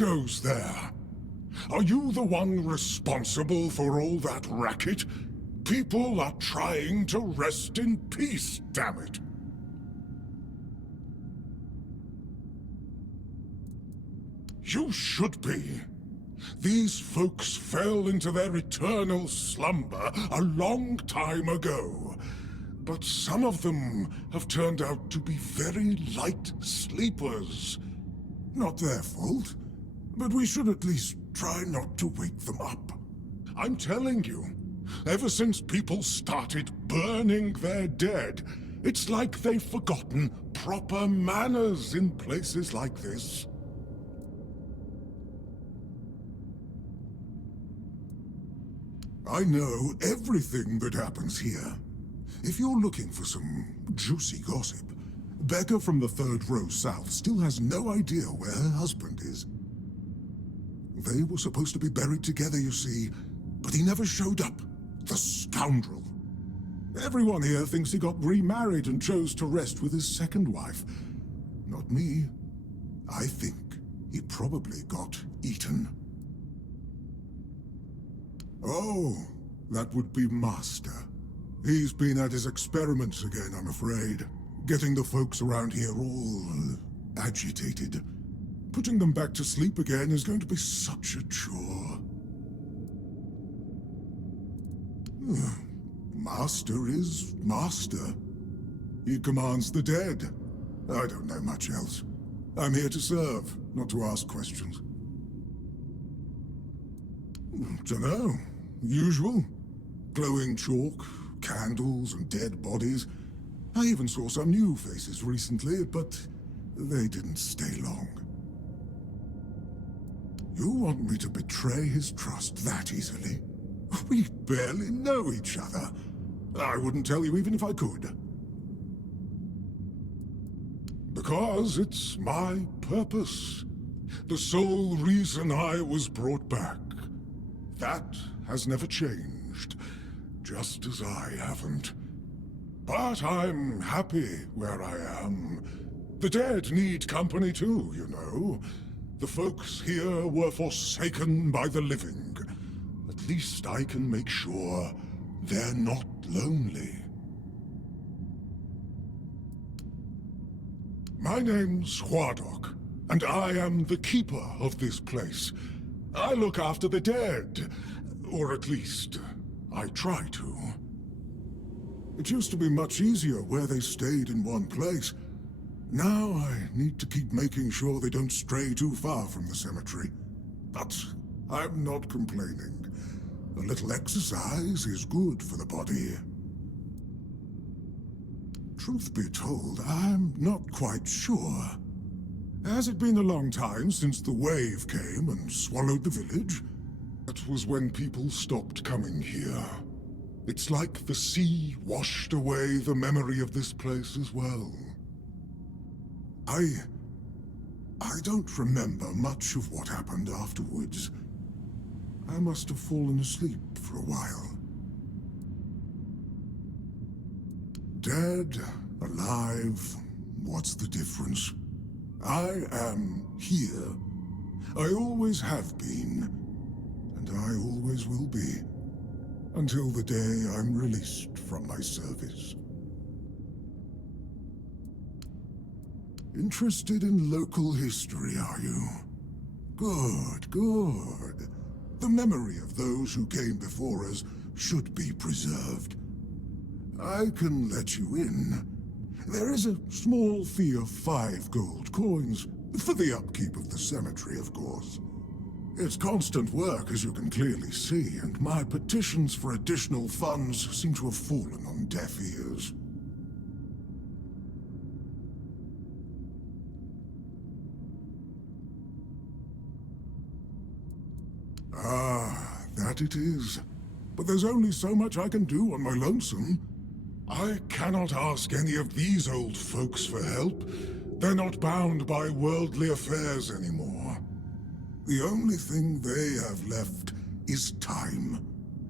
goes there? Are you the one responsible for all that racket? People are trying to rest in peace, damn it. You should be. These folks fell into their eternal slumber a long time ago. But some of them have turned out to be very light sleepers. Not their fault, but we should at least try not to wake them up. I'm telling you, ever since people started burning their dead, it's like they've forgotten proper manners in places like this. I know everything that happens here. If you're looking for some juicy gossip, Becca from the third row south still has no idea where her husband is. They were supposed to be buried together, you see, but he never showed up. The scoundrel. Everyone here thinks he got remarried and chose to rest with his second wife. Not me. I think he probably got eaten. Oh, that would be Master. He's been at his experiments again, I'm afraid. Getting the folks around here all agitated. Putting them back to sleep again is going to be such a chore. Master is Master. He commands the dead. I don't know much else. I'm here to serve, not to ask questions. Dunno. Usual. Glowing chalk, candles, and dead bodies. I even saw some new faces recently, but they didn't stay long. You want me to betray his trust that easily? We barely know each other. I wouldn't tell you even if I could. Because it's my purpose. The sole reason I was brought back. That has never changed, just as I haven't. But I'm happy where I am. The dead need company too, you know. The folks here were forsaken by the living. At least I can make sure they're not lonely. My name's Huardok, and I am the keeper of this place. I look after the dead, or at least, I try to. It used to be much easier where they stayed in one place. Now I need to keep making sure they don't stray too far from the cemetery. But I'm not complaining. A little exercise is good for the body. Truth be told, I'm not quite sure. Has it been a long time since the wave came and swallowed the village? That was when people stopped coming here. It's like the sea washed away the memory of this place as well. I don't remember much of what happened afterwards. I must have fallen asleep for a while. Dead, alive, what's the difference? I am here. I always have been, and I always will be, until the day I'm released from my service. Interested in local history, are you? Good, good. The memory of those who came before us should be preserved. I can let you in. There is a small fee of 5 gold coins, for the upkeep of the cemetery, of course. It's constant work, as you can clearly see, and my petitions for additional funds seem to have fallen on deaf ears. Ah, that it is. But there's only so much I can do on my lonesome. I cannot ask any of these old folks for help. They're not bound by worldly affairs anymore. The only thing they have left is time,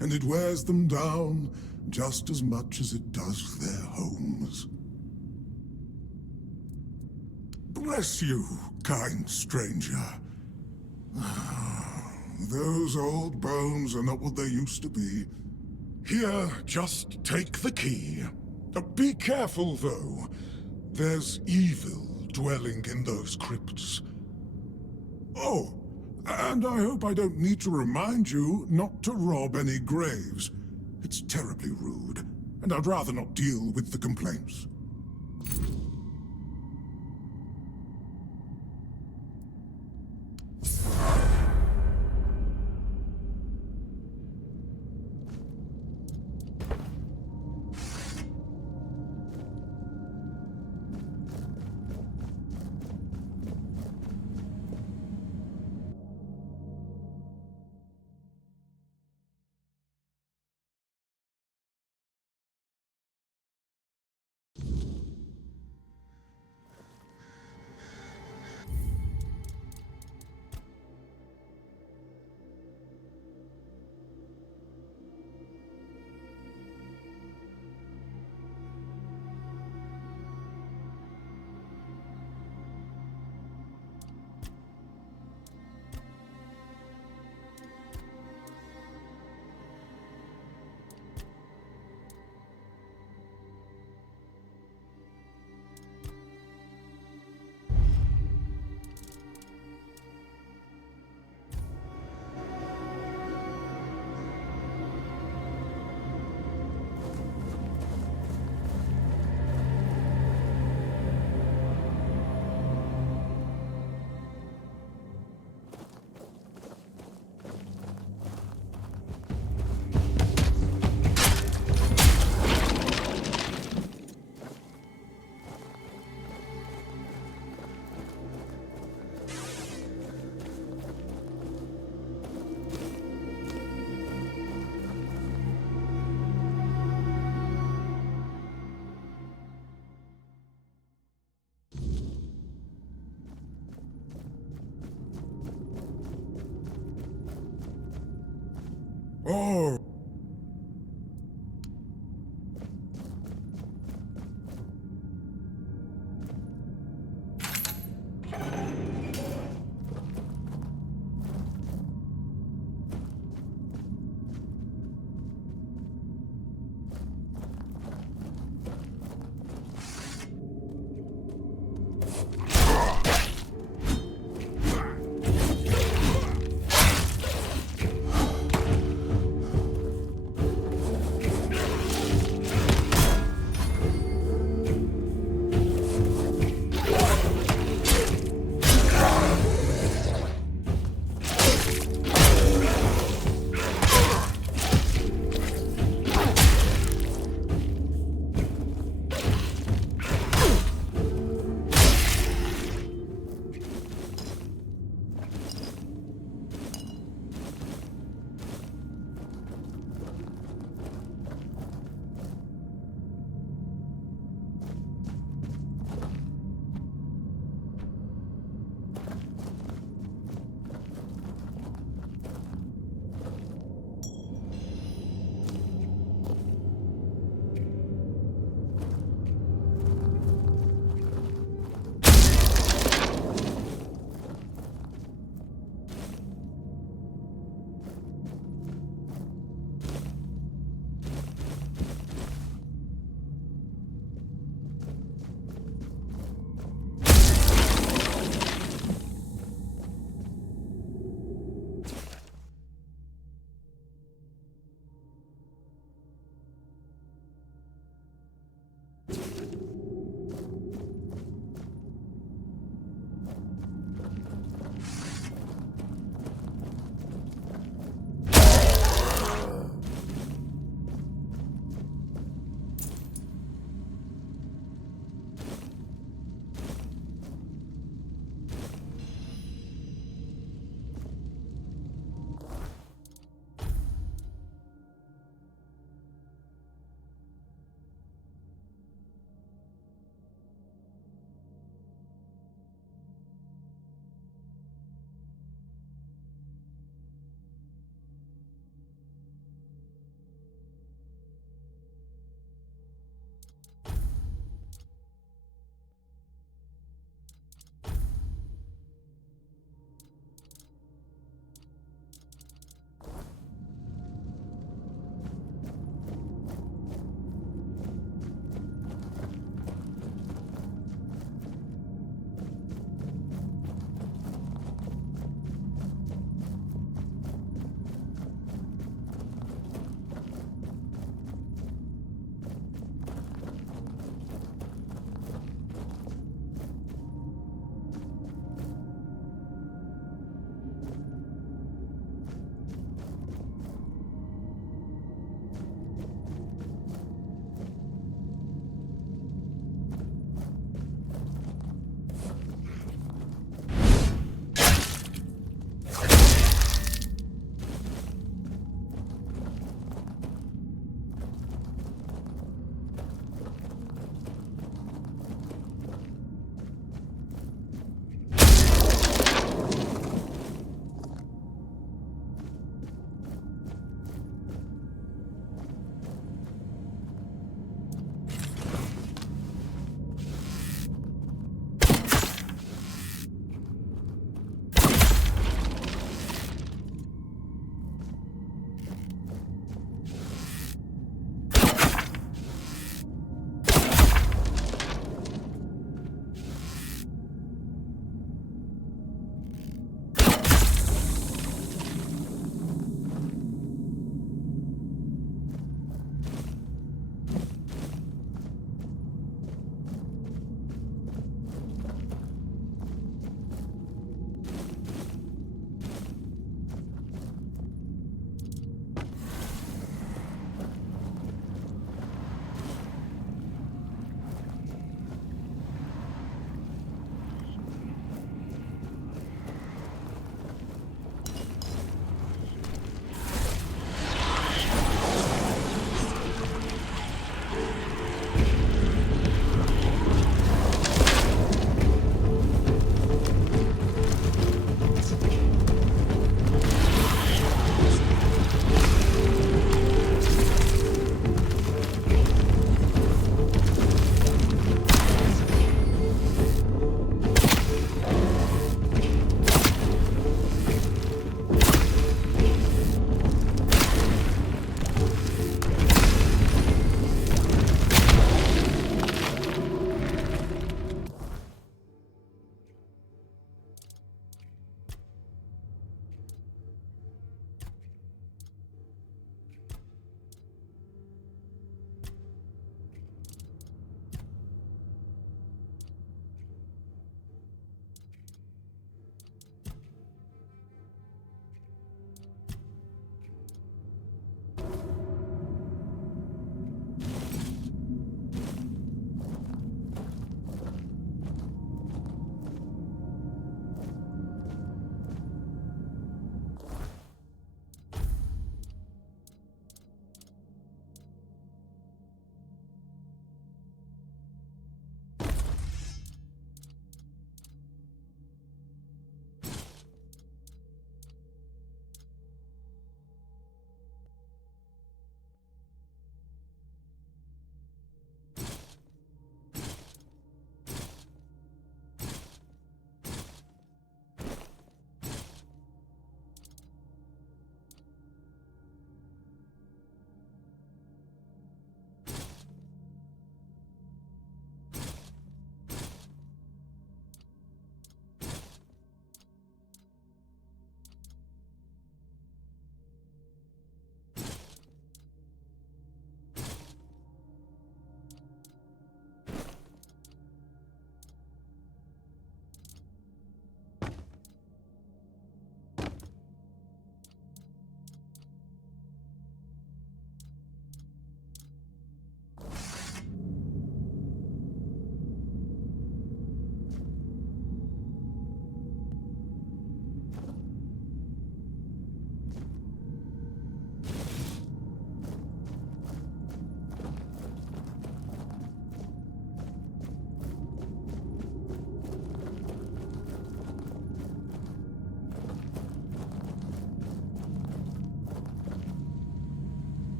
and it wears them down just as much as it does their homes. Bless you, kind stranger. Those old bones are not what they used to be. Here, just take the key. Be careful, though. There's evil dwelling in those crypts. Oh, and I hope I don't need to remind you not to rob any graves. It's terribly rude, and I'd rather not deal with the complaints. Oh.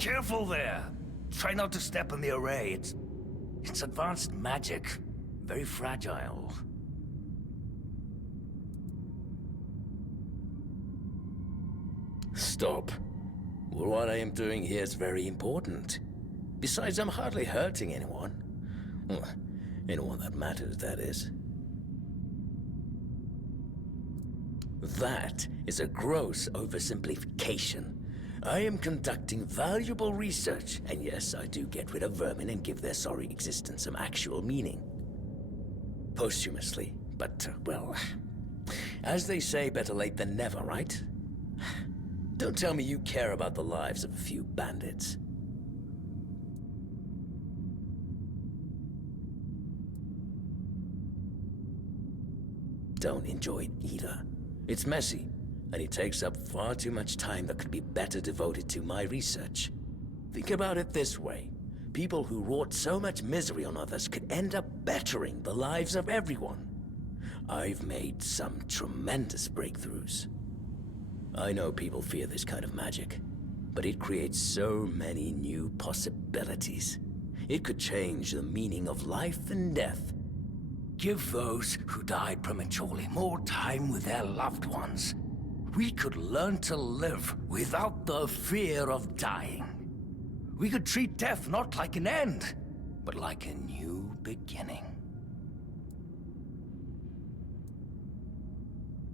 Careful there. Try not to step on the array. It's advanced magic. Very fragile. Stop. Well, what I am doing here is very important. Besides, I'm hardly hurting anyone. Well, anyone that matters, that is. That is a gross oversimplification. I am conducting valuable research, and yes, I do get rid of vermin and give their sorry existence some actual meaning. Posthumously, but, well, as they say, better late than never, right? Don't tell me you care about the lives of a few bandits. Don't enjoy it either. It's messy, and it takes up far too much time that could be better devoted to my research. Think about it this way. People who wrought so much misery on others could end up bettering the lives of everyone. I've made some tremendous breakthroughs. I know people fear this kind of magic, but it creates so many new possibilities. It could change the meaning of life and death. Give those who died prematurely more time with their loved ones. We could learn to live without the fear of dying. We could treat death not like an end, but like a new beginning.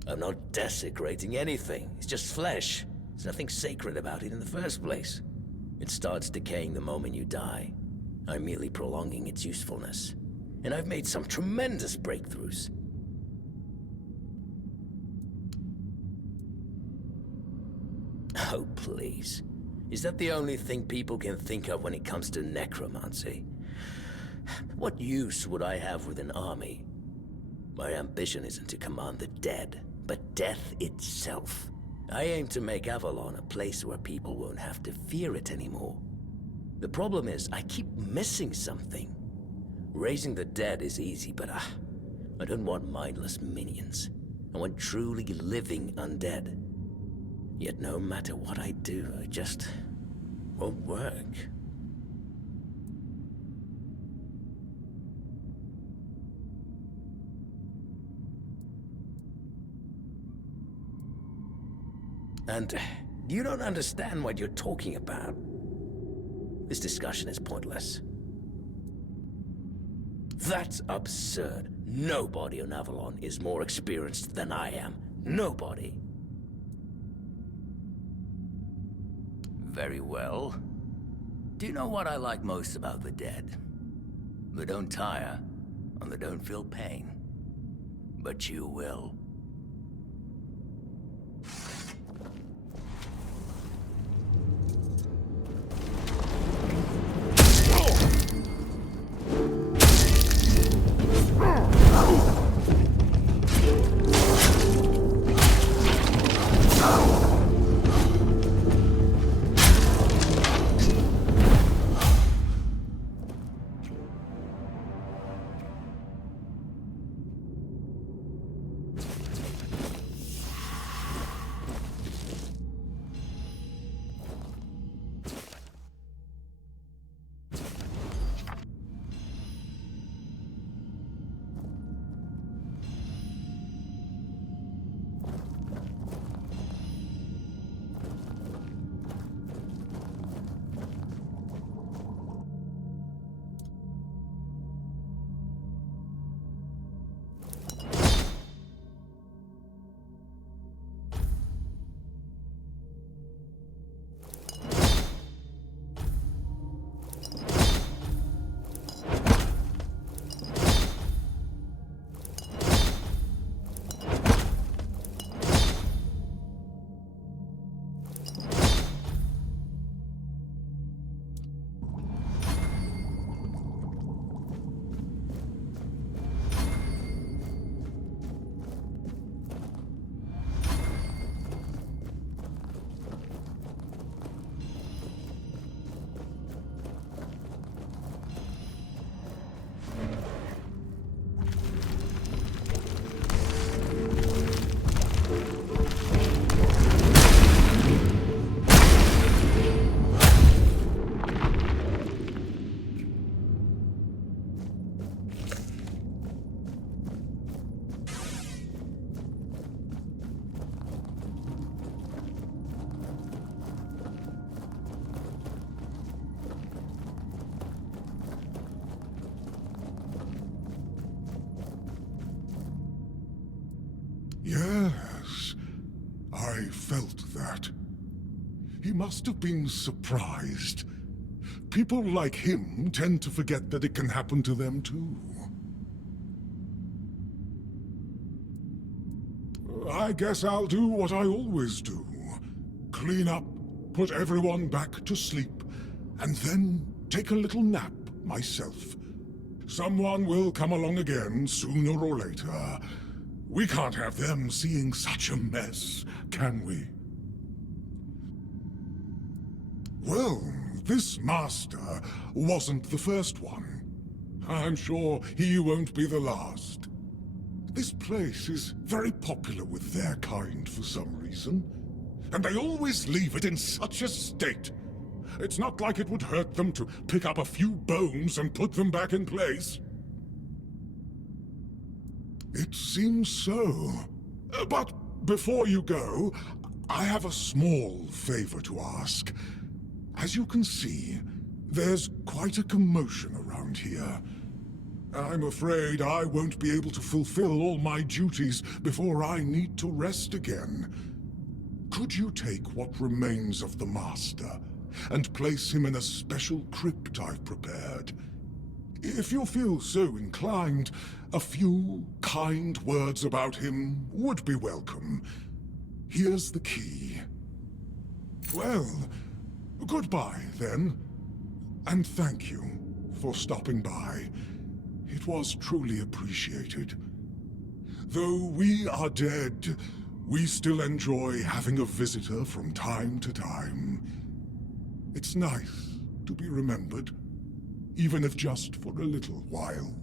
I'm not desecrating anything. It's just flesh. There's nothing sacred about it in the first place. It starts decaying the moment you die. I'm merely prolonging its usefulness. And I've made some tremendous breakthroughs. Oh, please. Is that the only thing people can think of when it comes to necromancy? What use would I have with an army? My ambition isn't to command the dead, but death itself. I aim to make Avalon a place where people won't have to fear it anymore. The problem is, I keep missing something. Raising the dead is easy, but I don't want mindless minions. I want truly living undead. Yet no matter what I do, it just won't work. And you don't understand what you're talking about. This discussion is pointless. That's absurd. Nobody on Avalon is more experienced than I am. Nobody. Very well. Do you know what I like most about the dead? They don't tire, and they don't feel pain. But you will. Yes, I felt that. He must have been surprised. People like him tend to forget that it can happen to them too. I guess I'll do what I always do. Clean up, put everyone back to sleep, and then take a little nap myself. Someone will come along again sooner or later. We can't have them seeing such a mess, can we? Well, this master wasn't the first one. I'm sure he won't be the last. This place is very popular with their kind for some reason, and they always leave it in such a state. It's not like it would hurt them to pick up a few bones and put them back in place. It seems so. But before you go, I have a small favor to ask. As you can see, there's quite a commotion around here. I'm afraid I won't be able to fulfill all my duties before I need to rest again. Could you take what remains of the Master and place him in a special crypt I've prepared? If you feel so inclined, a few kind words about him would be welcome. Here's the key. Well, goodbye then, and thank you for stopping by. It was truly appreciated. Though we are dead, we still enjoy having a visitor from time to time. It's nice to be remembered, even if just for a little while.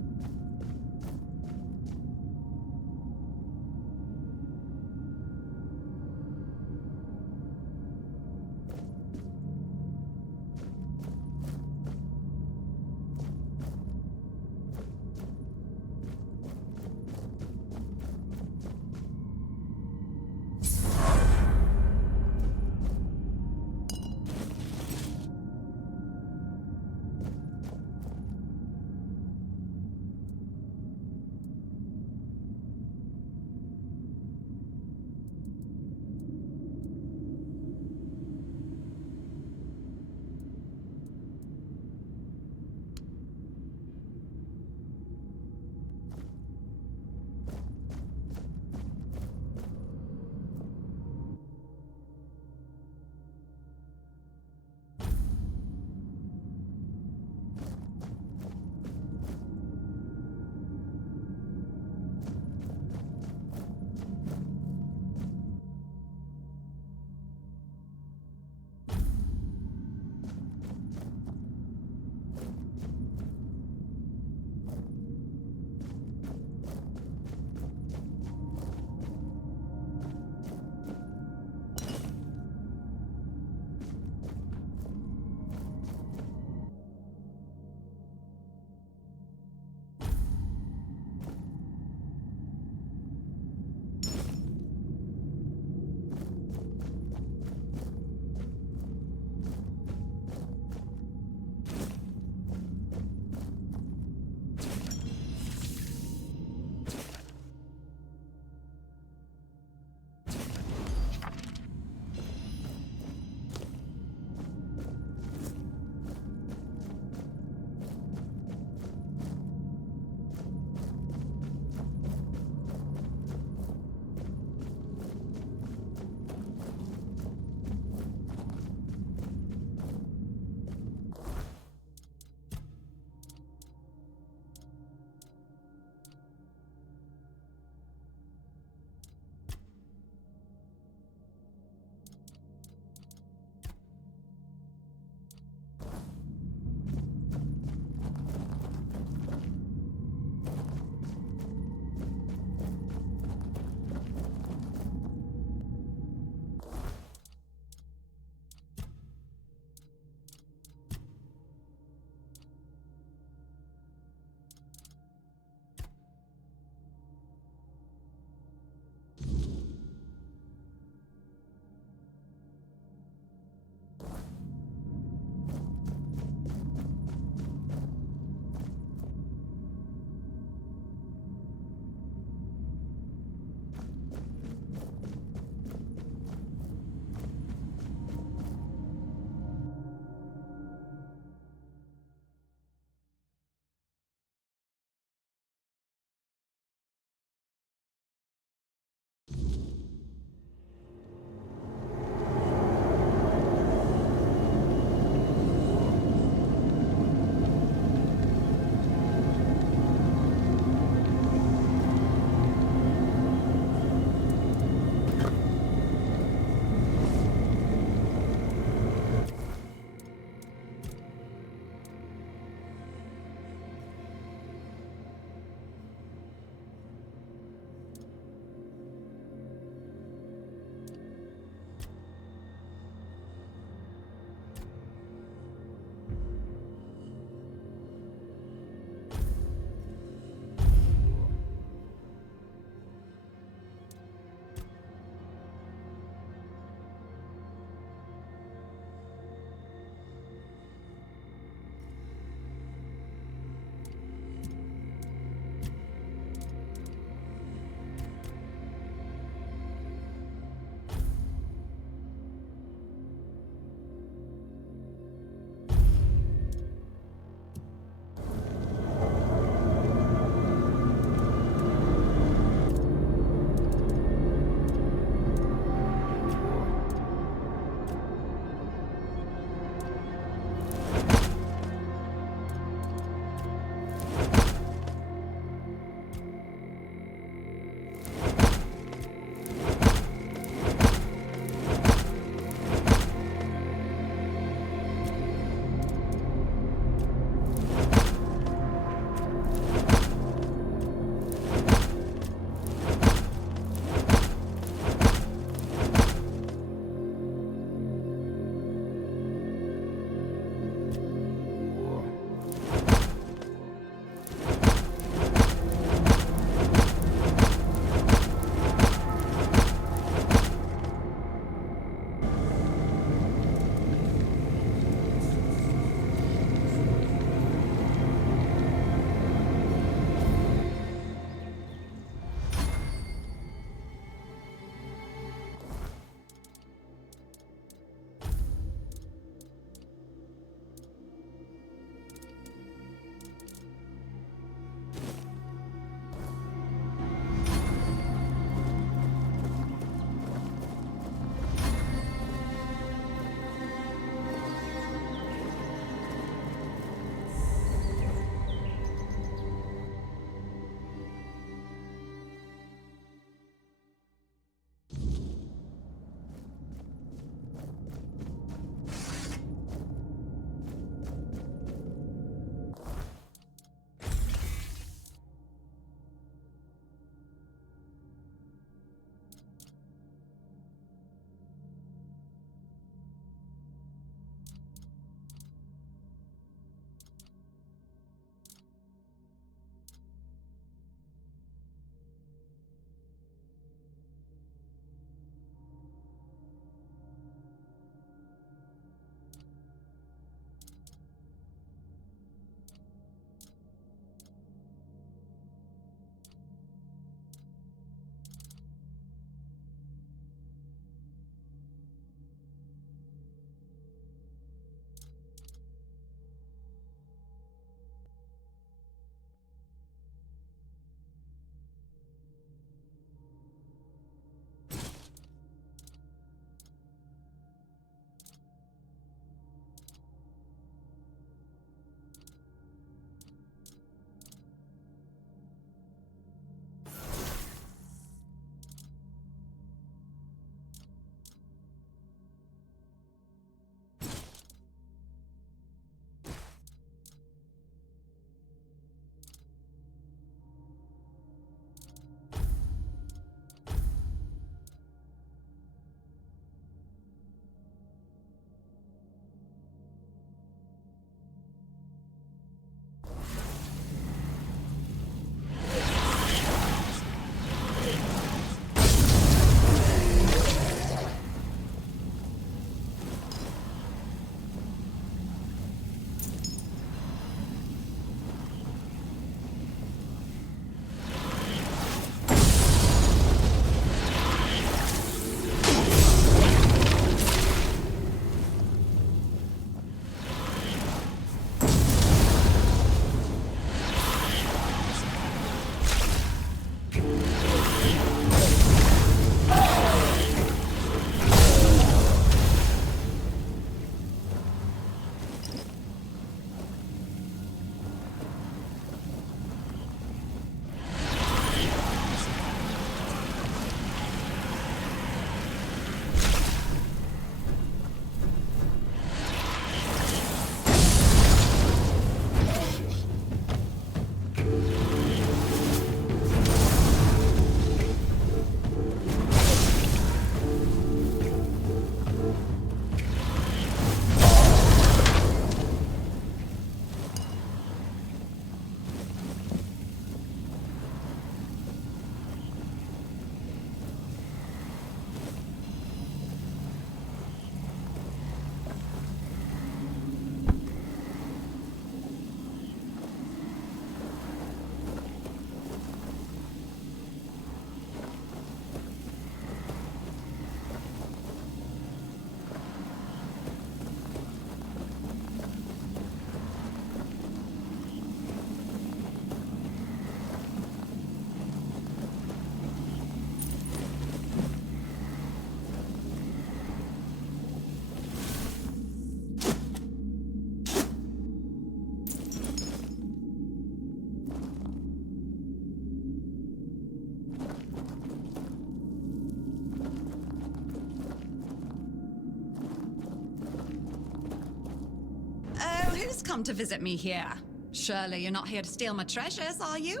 Who's come to visit me here? Surely you're not here to steal my treasures, are you?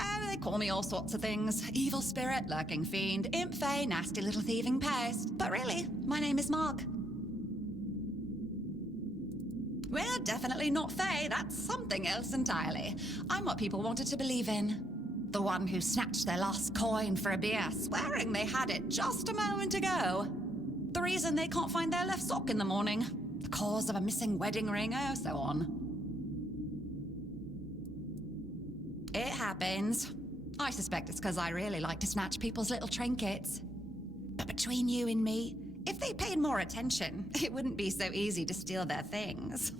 Oh, they call me all sorts of things. Evil spirit, lurking fiend, imp fae, nasty little thieving pest. But really, my name is Mark. We're definitely not fae, that's something else entirely. I'm what people wanted to believe in. The one who snatched their lost coin for a beer, swearing they had it just a moment ago. The reason they can't find their left sock in the morning. The cause of a missing wedding ring, oh, so on. It happens. I suspect it's because I really like to snatch people's little trinkets. But between you and me, if they paid more attention, it wouldn't be so easy to steal their things.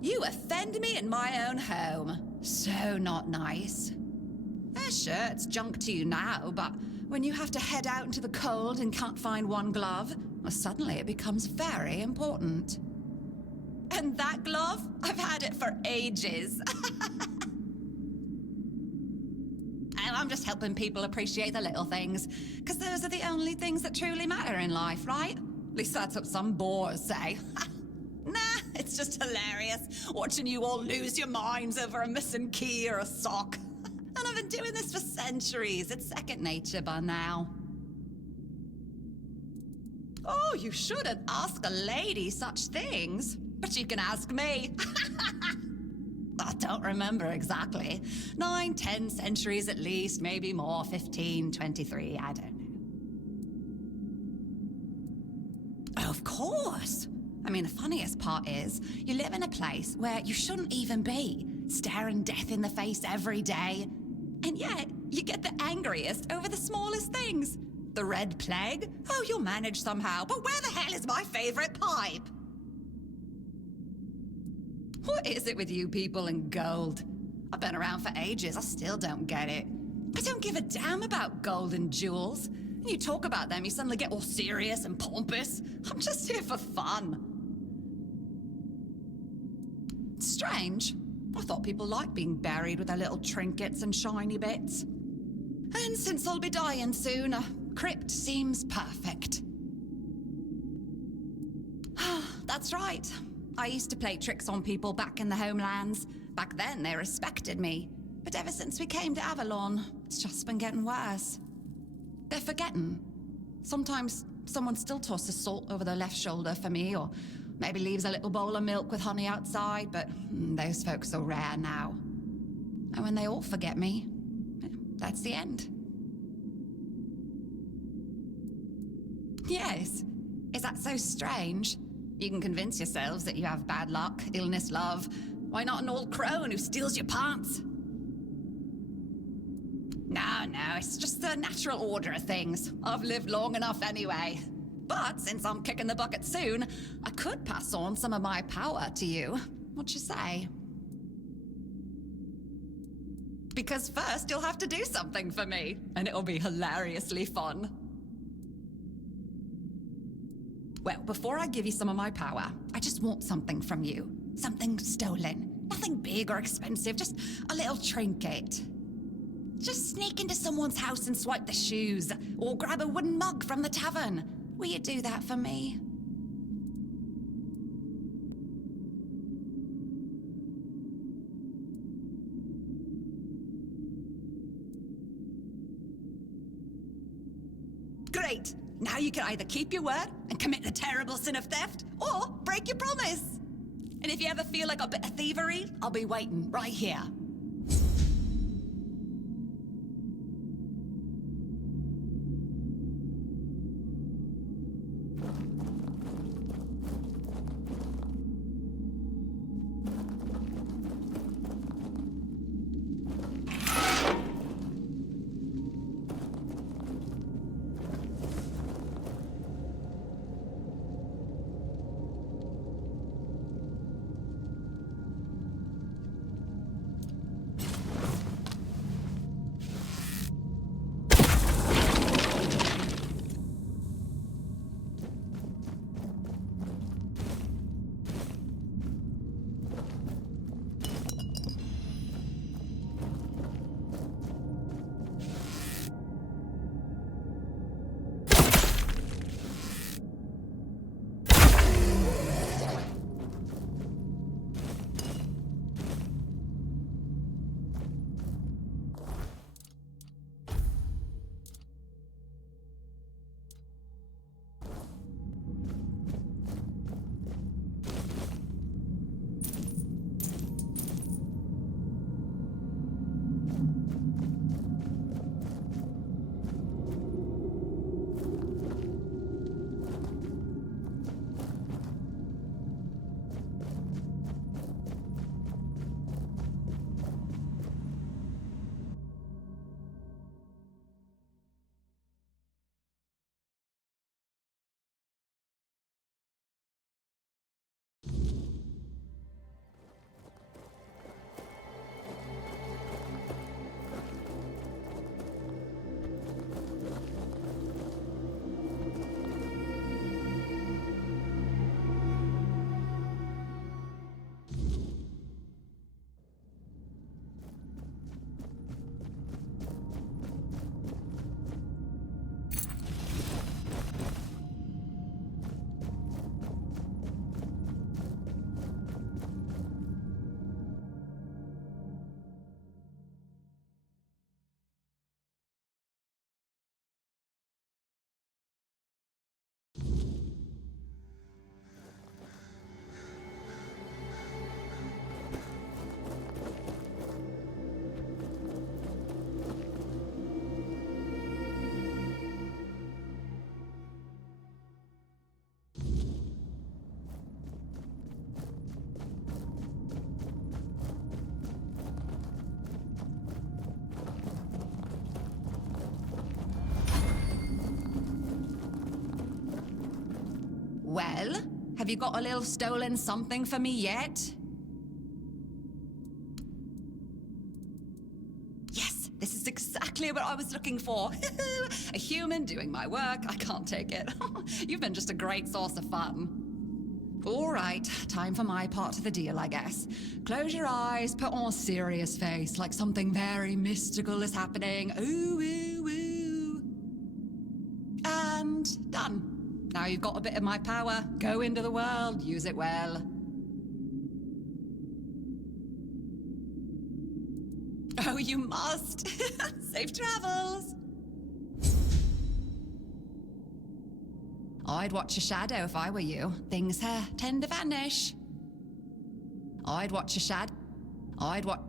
You offend me in my own home. So not nice. Sure, it's junk to you now, but when you have to head out into the cold and can't find one glove, well, suddenly it becomes very important. And that glove? I've had it for ages. I'm just helping people appreciate the little things, because those are the only things that truly matter in life, right? At least that's what some bores say. Nah, it's just hilarious, watching you all lose your minds over a missing key or a sock. And I've been doing this for centuries. It's second nature by now. Oh, you shouldn't ask a lady such things. But you can ask me. I don't remember exactly. 9, 10 centuries at least, maybe more, 15, 23, I don't know. Of course. I mean, the funniest part is, you live in a place where you shouldn't even be, staring death in the face every day. And yet, you get the angriest over the smallest things. The Red Plague? Oh, you'll manage somehow, but where the hell is my favorite pipe? What is it with you people and gold? I've been around for ages, I still don't get it. I don't give a damn about gold and jewels. And you talk about them, you suddenly get all serious and pompous. I'm just here for fun. It's strange. I thought people liked being buried with their little trinkets and shiny bits. And since I'll be dying soon, a crypt seems perfect. That's right. I used to play tricks on people back in the homelands. Back then, they respected me. But ever since we came to Avalon, it's just been getting worse. They're forgetting. Sometimes someone still tosses salt over their left shoulder for me, or maybe leaves a little bowl of milk with honey outside, but those folks are rare now. And when they all forget me, that's the end. Yes. Is that so strange? You can convince yourselves that you have bad luck, illness, love. Why not an old crone who steals your pants? No, it's just the natural order of things. I've lived long enough anyway. But since I'm kicking the bucket soon, I could pass on some of my power to you. What you say? Because first you'll have to do something for me, and it'll be hilariously fun. Well, before I give you some of my power, I just want something from you. Something stolen. Nothing big or expensive, just a little trinket. Just sneak into someone's house and swipe the shoes, or grab a wooden mug from the tavern. Will you do that for me? Great! Now you can either keep your word and commit the terrible sin of theft, or break your promise. And if you ever feel like a bit of thievery, I'll be waiting right here. Well, have you got a little stolen something for me yet? Yes, this is exactly what I was looking for. A human doing my work. I can't take it. You've been just a great source of fun. All right, time for my part of the deal, I guess. Close your eyes, put on a serious face, like something very mystical is happening. Ooh, ooh, ooh. And done. Now you've got a bit of my power. Go into the world, use it well. Oh, you must. Safe travels. I'd watch a shadow if I were you. Things tend to vanish. I'd watch a shadow. I'd watch...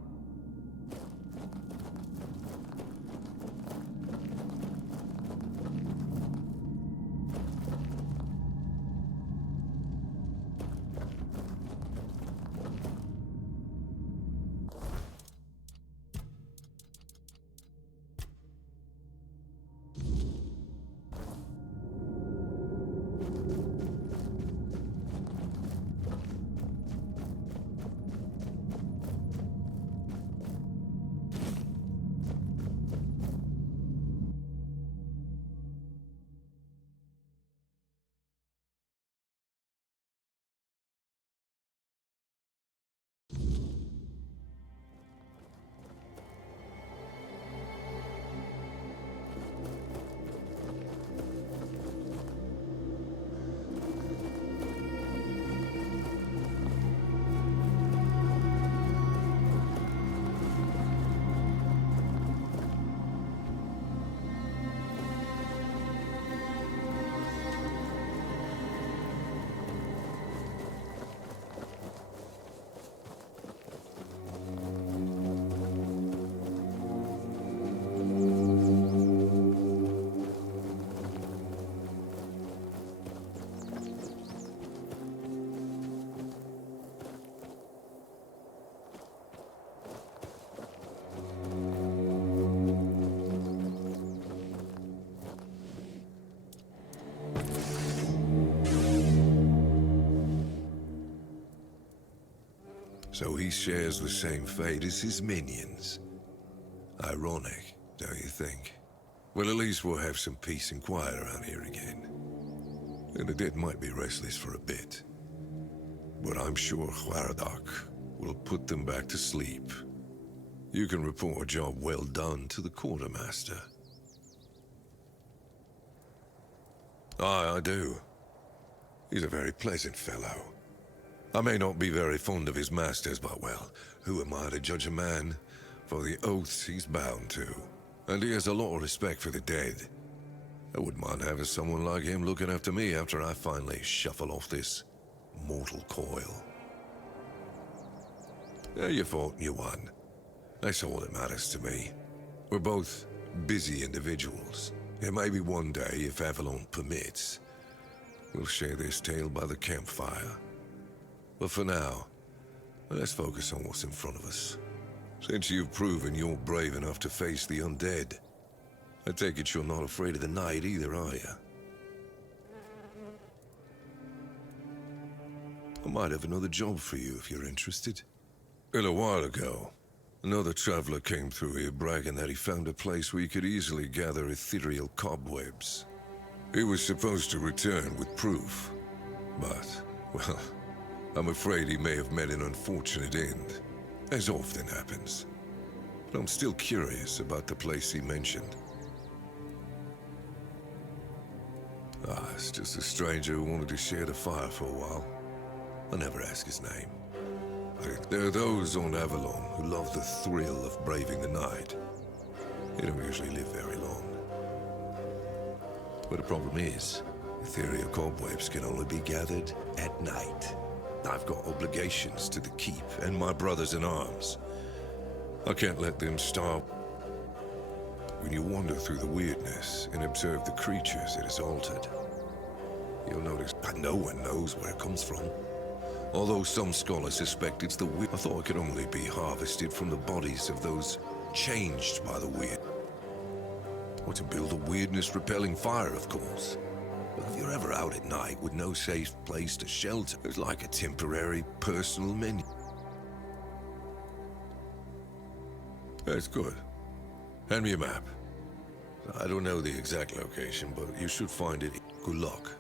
So he shares the same fate as his minions. Ironic, don't you think? Well, at least we'll have some peace and quiet around here again. And the dead might be restless for a bit. But I'm sure Hwaradak will put them back to sleep. You can report a job well done to the quartermaster. Aye, I do. He's a very pleasant fellow. I may not be very fond of his masters, but well, who am I to judge a man for the oaths he's bound to? And he has a lot of respect for the dead. I wouldn't mind having someone like him looking after me after I finally shuffle off this mortal coil. Yeah, you fought and you won. That's all that matters to me. We're both busy individuals. And maybe one day, if Avalon permits, we'll share this tale by the campfire. But for now, let's focus on what's in front of us. Since you've proven you're brave enough to face the undead, I take it you're not afraid of the night either, are you? I might have another job for you if you're interested. A little while ago, another traveler came through here bragging that he found a place where he could easily gather ethereal cobwebs. He was supposed to return with proof, but, well, I'm afraid he may have met an unfortunate end, as often happens. But I'm still curious about the place he mentioned. It's just a stranger who wanted to share the fire for a while. I'll never ask his name. There are those on Avalon who love the thrill of braving the night. They don't usually live very long. But the problem is, ethereal cobwebs can only be gathered at night. I've got obligations to the keep and my brothers in arms. I can't let them starve. When you wander through the weirdness and observe the creatures it has altered, you'll notice that no one knows where it comes from. Although some scholars suspect it's the weird, I thought it could only be harvested from the bodies of those changed by the weird. Or to build a weirdness-repelling fire, of course. But if you're ever out at night with no safe place to shelter, it's like a temporary personal menu. That's good. Hand me a map. I don't know the exact location, but you should find it. Good luck.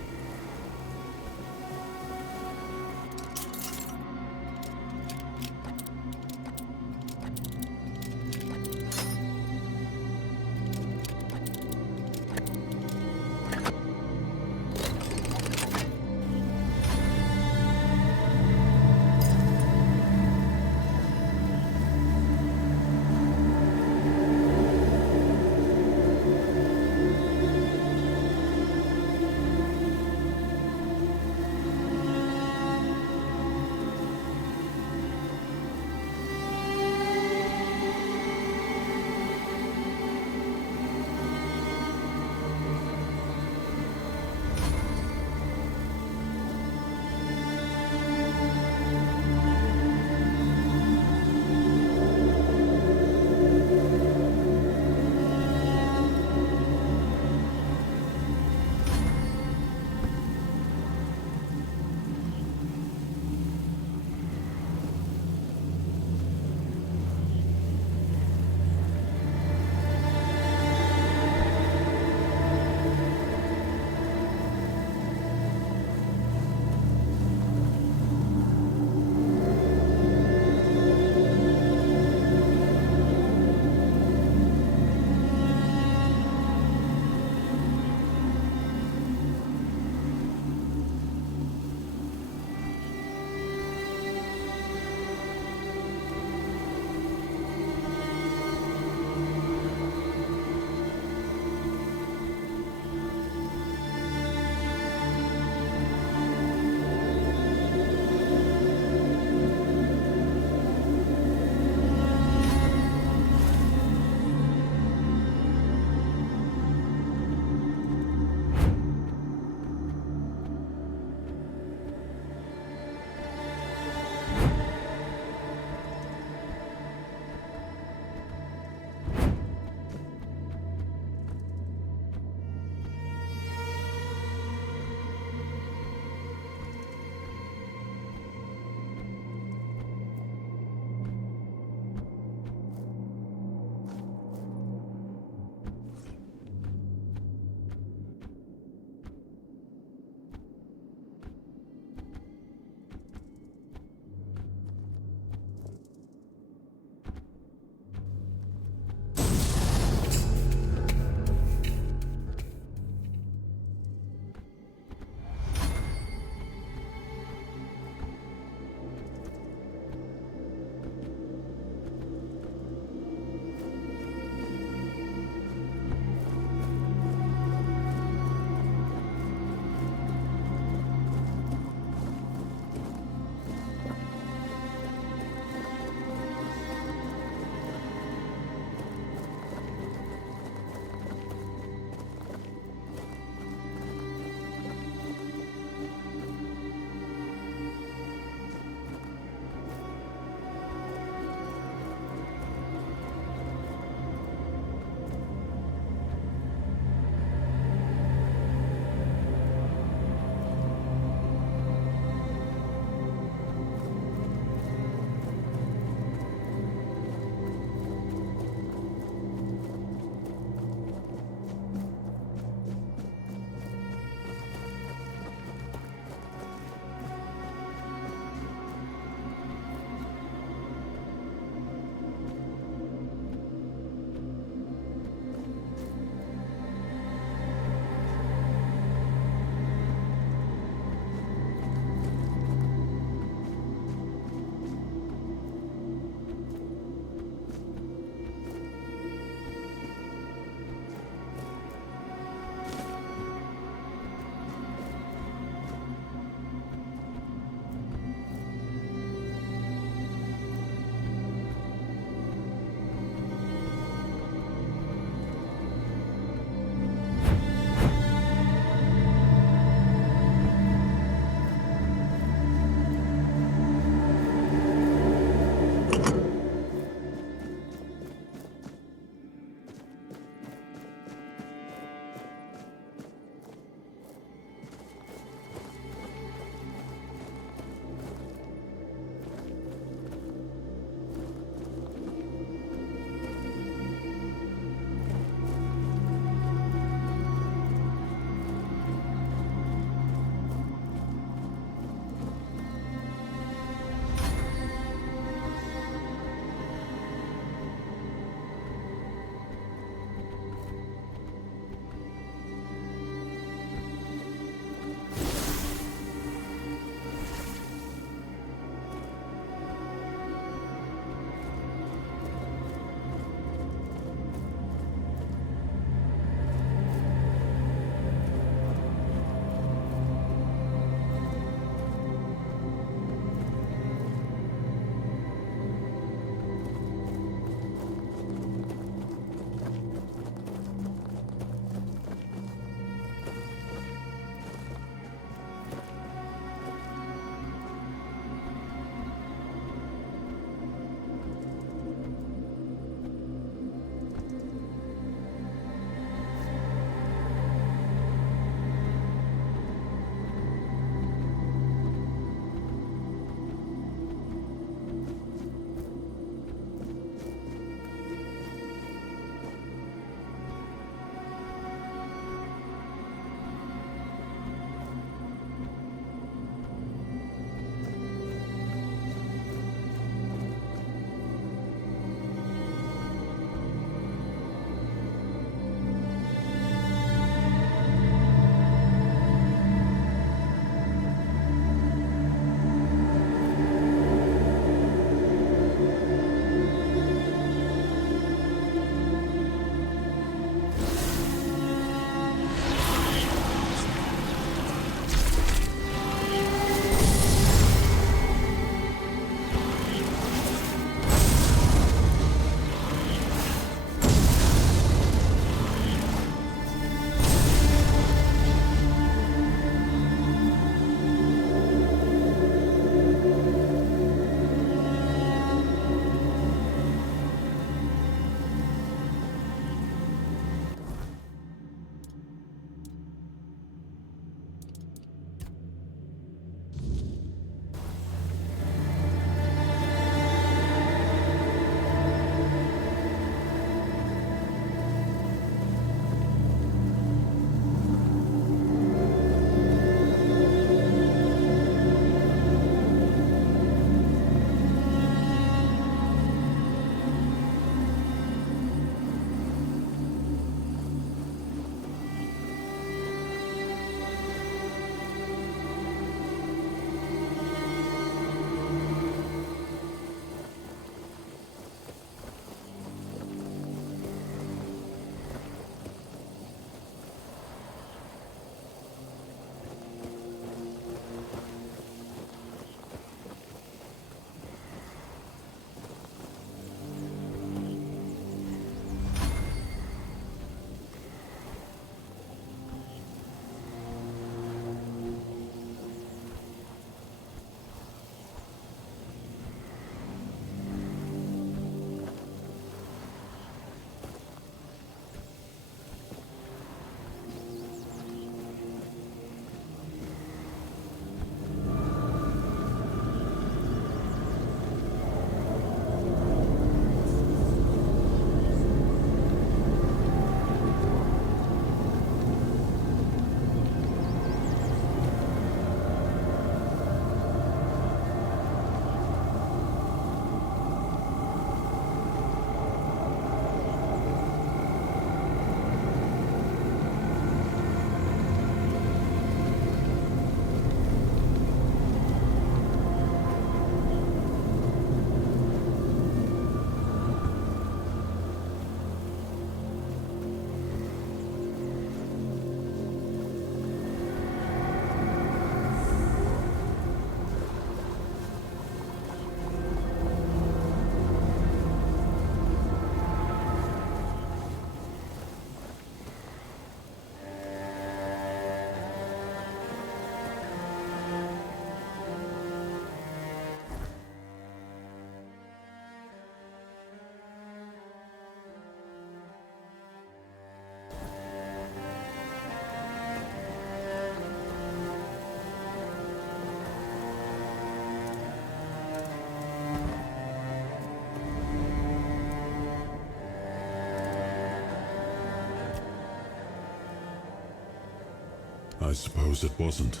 I suppose it wasn't.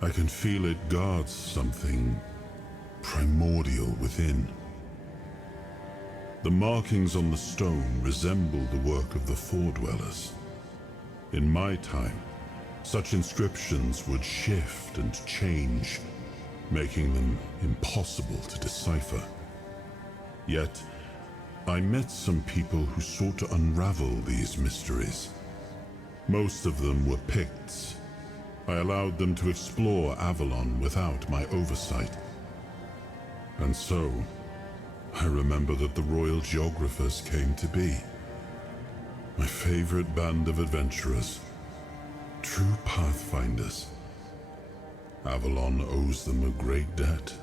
I can feel it guards something primordial within. The markings on the stone resemble the work of the Foredwellers. In my time, such inscriptions would shift and change, making them impossible to decipher. Yet, I met some people who sought to unravel these mysteries. Most of them were Picts. I allowed them to explore Avalon without my oversight. And so, I remember that the royal geographers came to be. My favorite band of adventurers. True pathfinders. Avalon owes them a great debt.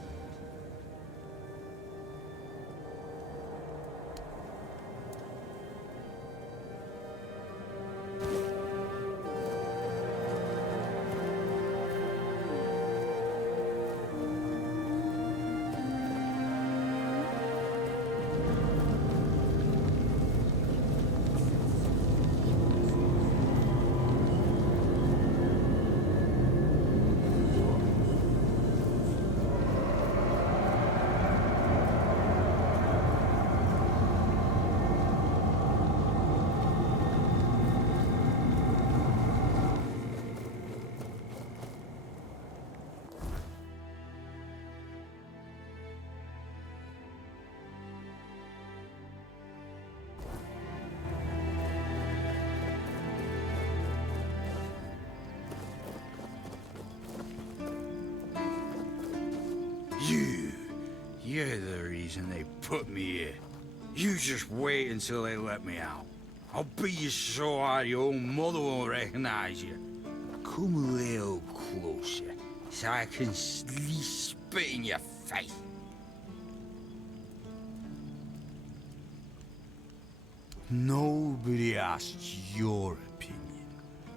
You're the reason they put me here. You just wait until they let me out. I'll beat you so hard your own mother won't recognize you. Come a little closer, so I can at least spit in your face. Nobody asked your opinion.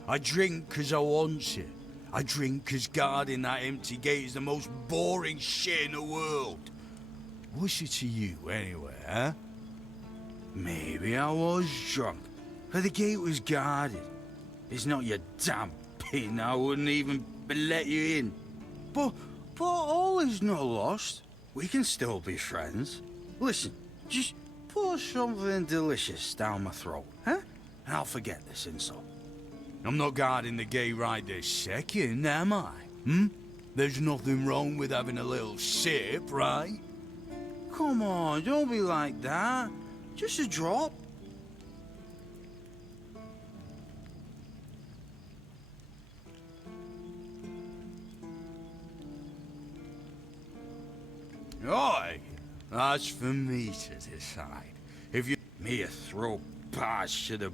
I drink 'cause I want to. I drink 'cause guarding that empty gate is the most boring shit in the world. What's it to you, anyway, huh? Maybe I was drunk, but the gate was guarded. It's not your damn pin, I wouldn't even let you in. But all is not lost. We can still be friends. Listen, just pour something delicious down my throat, huh? And I'll forget this insult. I'm not guarding the gate right this second, am I? There's nothing wrong with having a little sip, right? Come on, don't be like that. Just a drop. Oi, that's for me to decide. If you me a throw pass to the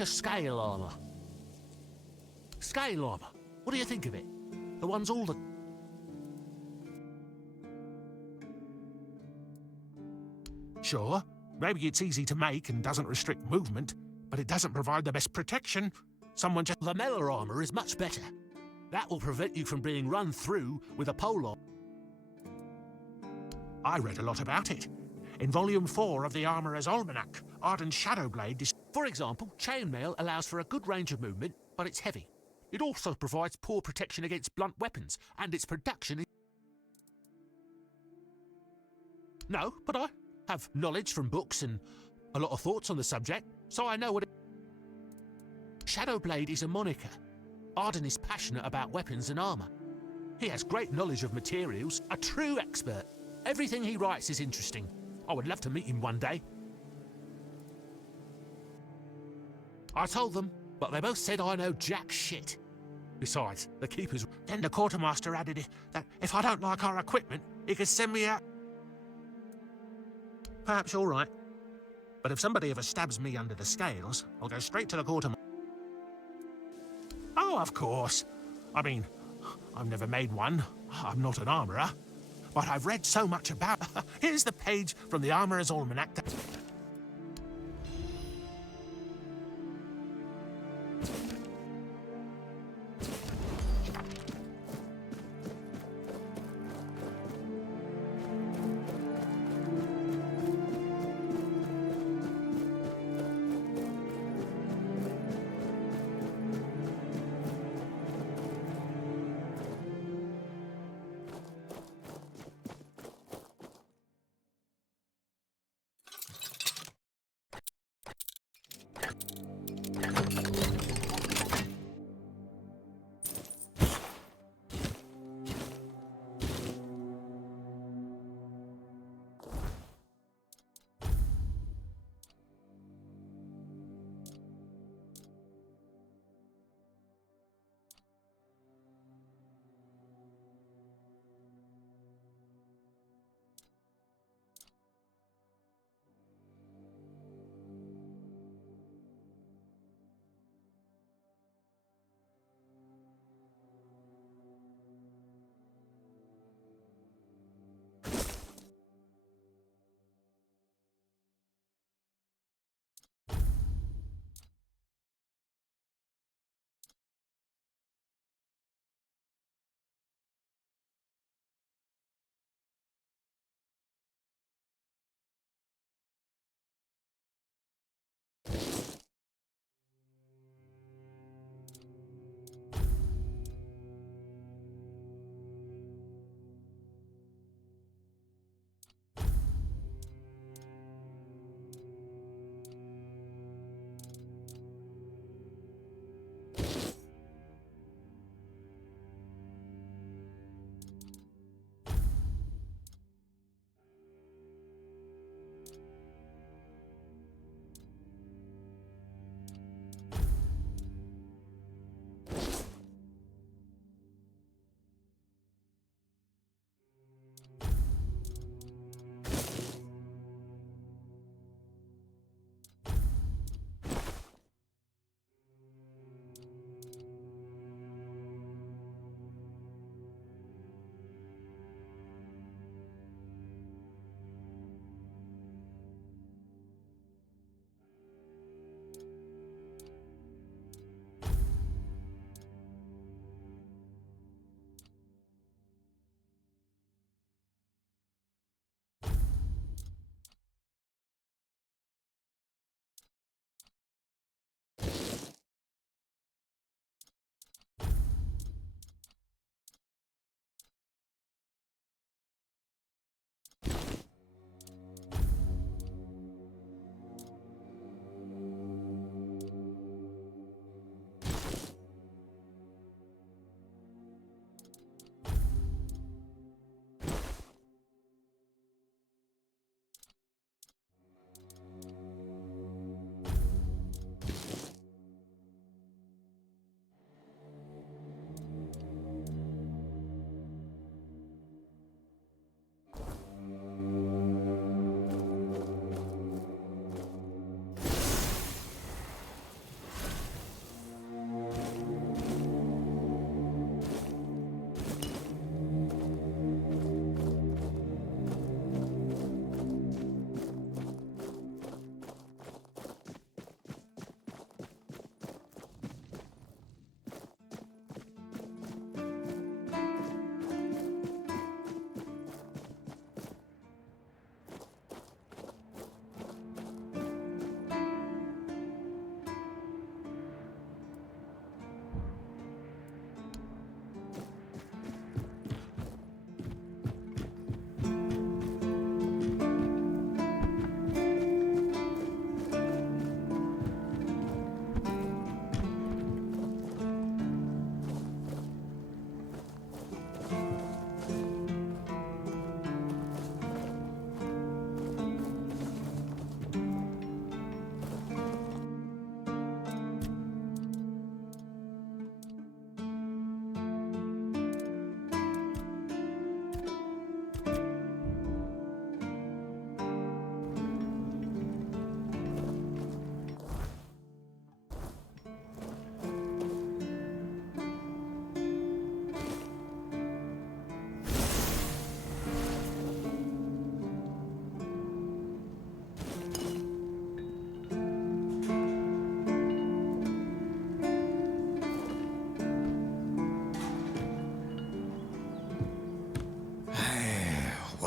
think of scale armor. Scale armor. What do you think of it? The ones all the... Sure, maybe it's easy to make and doesn't restrict movement, but it doesn't provide the best protection. Someone just... The melee armor is much better. That will prevent you from being run through with a pole. I read a lot about it. In Volume 4 of the Armourer's Almanac, Arden's Shadowblade is... For example, chainmail allows for a good range of movement, but it's heavy. It also provides poor protection against blunt weapons, and its production is... No, but I have knowledge from books and a lot of thoughts on the subject, so I know what it... Shadowblade is a moniker. Arden is passionate about weapons and armour. He has great knowledge of materials, a true expert. Everything he writes is interesting. I would love to meet him one day. I told them, but they both said I know jack shit. Besides, the keepers... Then the quartermaster added that if I don't like our equipment, he could send me out... Perhaps you're right. But if somebody ever stabs me under the scales, I'll go straight to the quartermaster. Oh, of course. I mean, I've never made one. I'm not an armourer. But I've read so much about... Here's the page from the Armourer's Almanac that...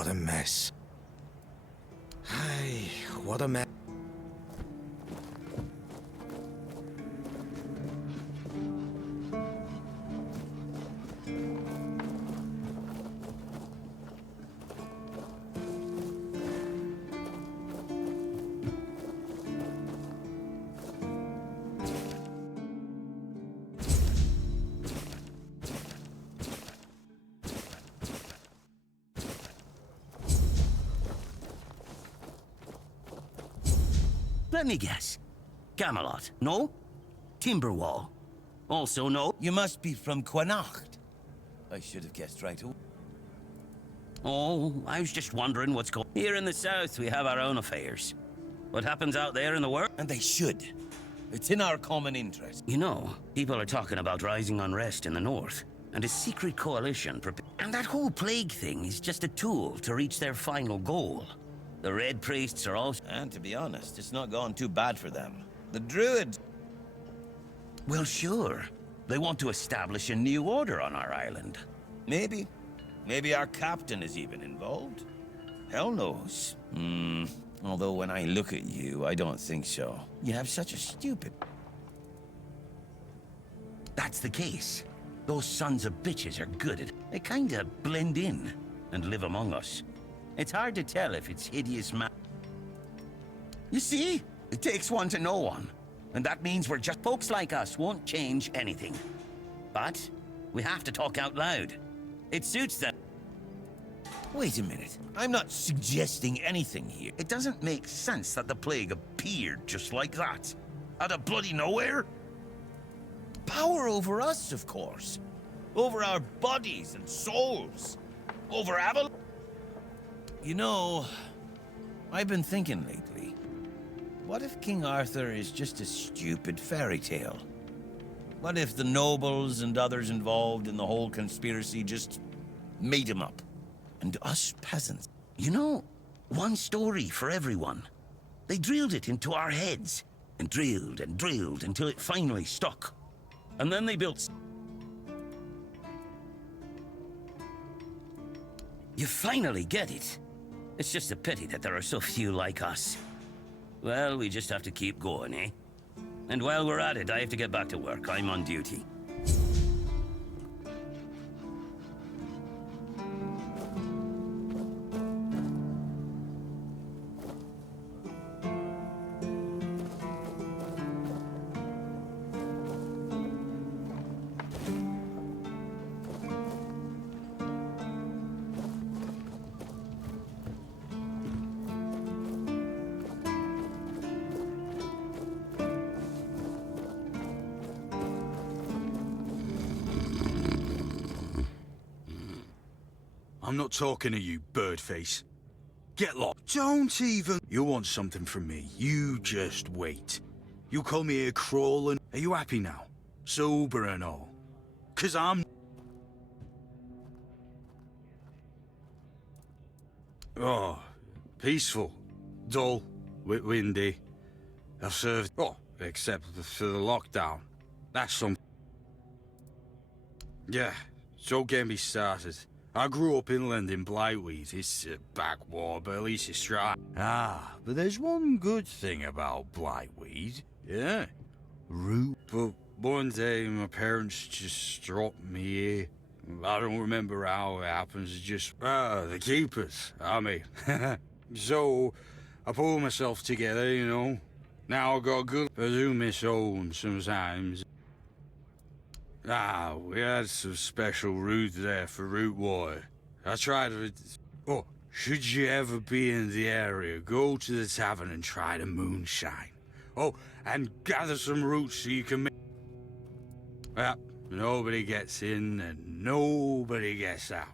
What a mess. Hey, what a mess. Let me guess. Camelot, no? Timberwall, also no? You must be from Connacht. I should have guessed right away. Oh, I was just wondering what's going on. Here in the south, we have our own affairs. What happens out there in the world? And they should. It's in our common interest. You know, people are talking about rising unrest in the north, and a secret coalition and that whole plague thing is just a tool to reach their final goal. The Red Priests are also... And to be honest, it's not gone too bad for them. The Druids... Well, sure. They want to establish a new order on our island. Maybe. Maybe our captain is even involved. Hell knows. Although when I look at you, I don't think so. You have such a stupid... That's the case. Those sons of bitches are good at... They kinda blend in and live among us. It's hard to tell if it's hideous You see? It takes one to know one. And that means we're just... Folks like us won't change anything. But we have to talk out loud. It suits them. Wait a minute. I'm not suggesting anything here. It doesn't make sense that the plague appeared just like that. Out of bloody nowhere. Power over us, of course. Over our bodies and souls. Over Avalon. You know, I've been thinking lately. What if King Arthur is just a stupid fairy tale? What if the nobles and others involved in the whole conspiracy just made him up? And us peasants? You know, one story for everyone. They drilled it into our heads. And drilled until it finally stuck. And then they built... You finally get it. It's just a pity that there are so few like us. Well, we just have to keep going, eh? And while we're at it, I have to get back to work. I'm on duty. I'm not talking to you, birdface. Get lost. Don't even... You want something from me, you just wait. You call me a crawling... Are you happy now? Sober and all? 'Cause I'm... Oh, peaceful. Dull. Windy. I've served... Oh, except for the lockdown. That's some... Yeah, so get me started. I grew up inland in Blightweed. It's a backwater, but at least it's dry. Ah, but there's one good thing about Blightweed. Yeah. Root. But one day my parents just dropped me here. I don't remember how it happens. It's just, the keepers. I mean. So, I pulled myself together, you know. Now I got good. I do miss home sometimes. Ah, we had some special route there for root water. I tried to... Oh, should you ever be in the area, go to the tavern and try the moonshine. Oh, and gather some roots so you can make... Well, nobody gets in and nobody gets out.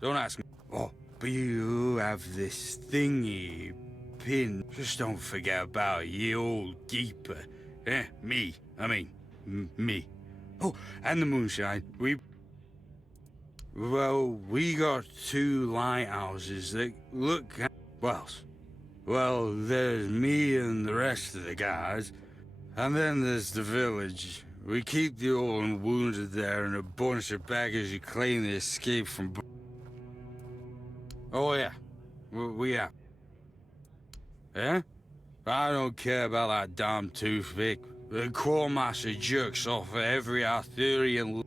Don't ask me. Oh, but you have this thingy pin. Just don't forget about you old keeper. Me. I mean, me. Oh, and the moonshine. We got 2 lighthouses that look... Well, there's me and the rest of the guys. And then there's the village. We keep the old and wounded there and a bunch of beggars who claim they escaped from... Oh yeah, We have. Eh? I don't care about that damn toothpick. The Quartermaster jerks off at every Arthurian.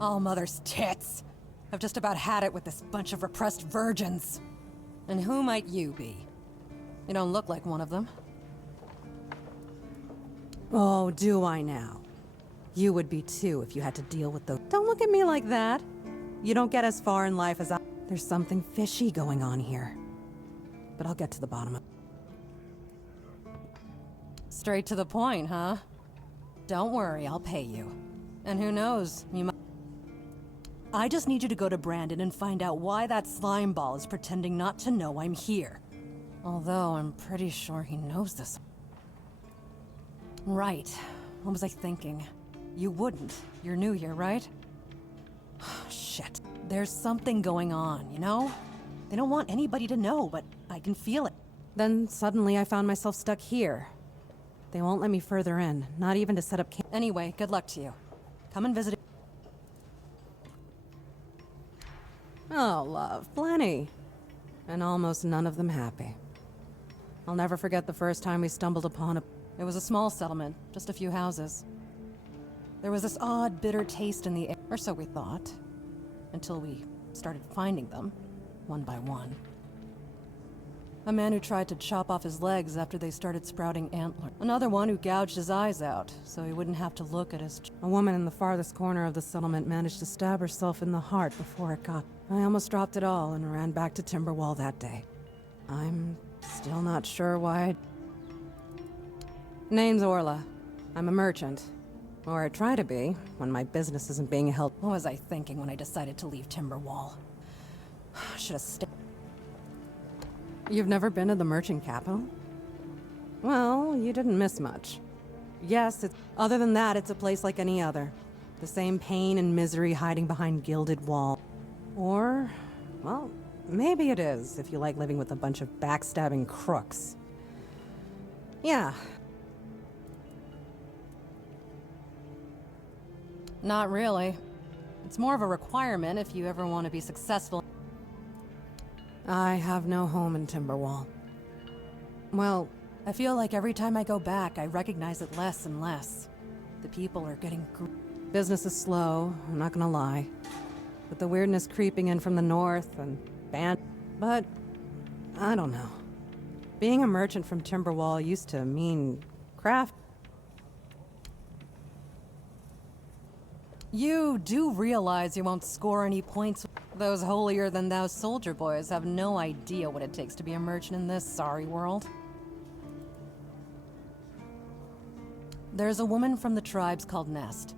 All mother's tits. I've just about had it with this bunch of repressed virgins. And who might you be? You don't look like one of them. Oh, do I now? You would be too if you had to deal with those. Don't look at me like that. You don't get as far in life as I. There's something fishy going on here. But I'll get to the bottom of it. Straight to the point, huh? Don't worry, I'll pay you. And who knows, you might. I just need you to go to Brandon and find out why that slime ball is pretending not to know I'm here. Although I'm pretty sure he knows this. Right. What was I thinking? You wouldn't. You're new here, right? Shit. There's something going on, you know? They don't want anybody to know, but I can feel it. Then suddenly I found myself stuck here. They won't let me further in, not even to set up camp. Anyway, good luck to you. Come and visit. Oh, love, plenty. And almost none of them happy. I'll never forget the first time we stumbled upon a... It was a small settlement, just a few houses. There was this odd, bitter taste in the air, or so we thought. Until we started finding them, one by one. A man who tried to chop off his legs after they started sprouting antlers. Another one who gouged his eyes out, so he wouldn't have to look at his... A woman in the farthest corner of the settlement managed to stab herself in the heart before it got... I almost dropped it all and ran back to Timberwall that day. I'm still not sure why Name's Orla. I'm a merchant. Or I try to be, when my business isn't being held. What was I thinking when I decided to leave Timberwall? Should have stayed. You've never been to the merchant capital? Well, you didn't miss much. Yes, other than that, it's a place like any other. The same pain and misery hiding behind gilded walls. Or, well, maybe it is, if you like living with a bunch of backstabbing crooks. Yeah. Not really. It's more of a requirement if you ever want to be successful. I have no home in Timberwall. Well, I feel like every time I go back, I recognize it less and less. The people are getting... Business is slow, I'm not gonna lie. With the weirdness creeping in from the north and But, I don't know. Being a merchant from Timberwall used to mean craft. You do realize you won't score any points. Those holier-than-thou soldier boys have no idea what it takes to be a merchant in this sorry world. There's a woman from the tribes called Nest.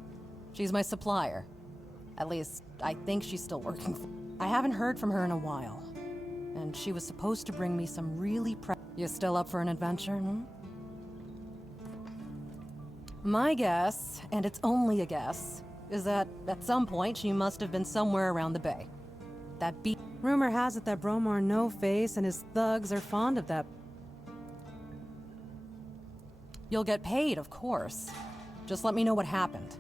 She's my supplier. At least, I think she's still working for... I haven't heard from her in a while. And she was supposed to bring me some really You still up for an adventure, hmm? My guess, and it's only a guess, is that at some point she must have been somewhere around the bay. That beat... Rumor has it that Bromar No-Face and his thugs are fond of that. You'll get paid, of course. Just let me know what happened.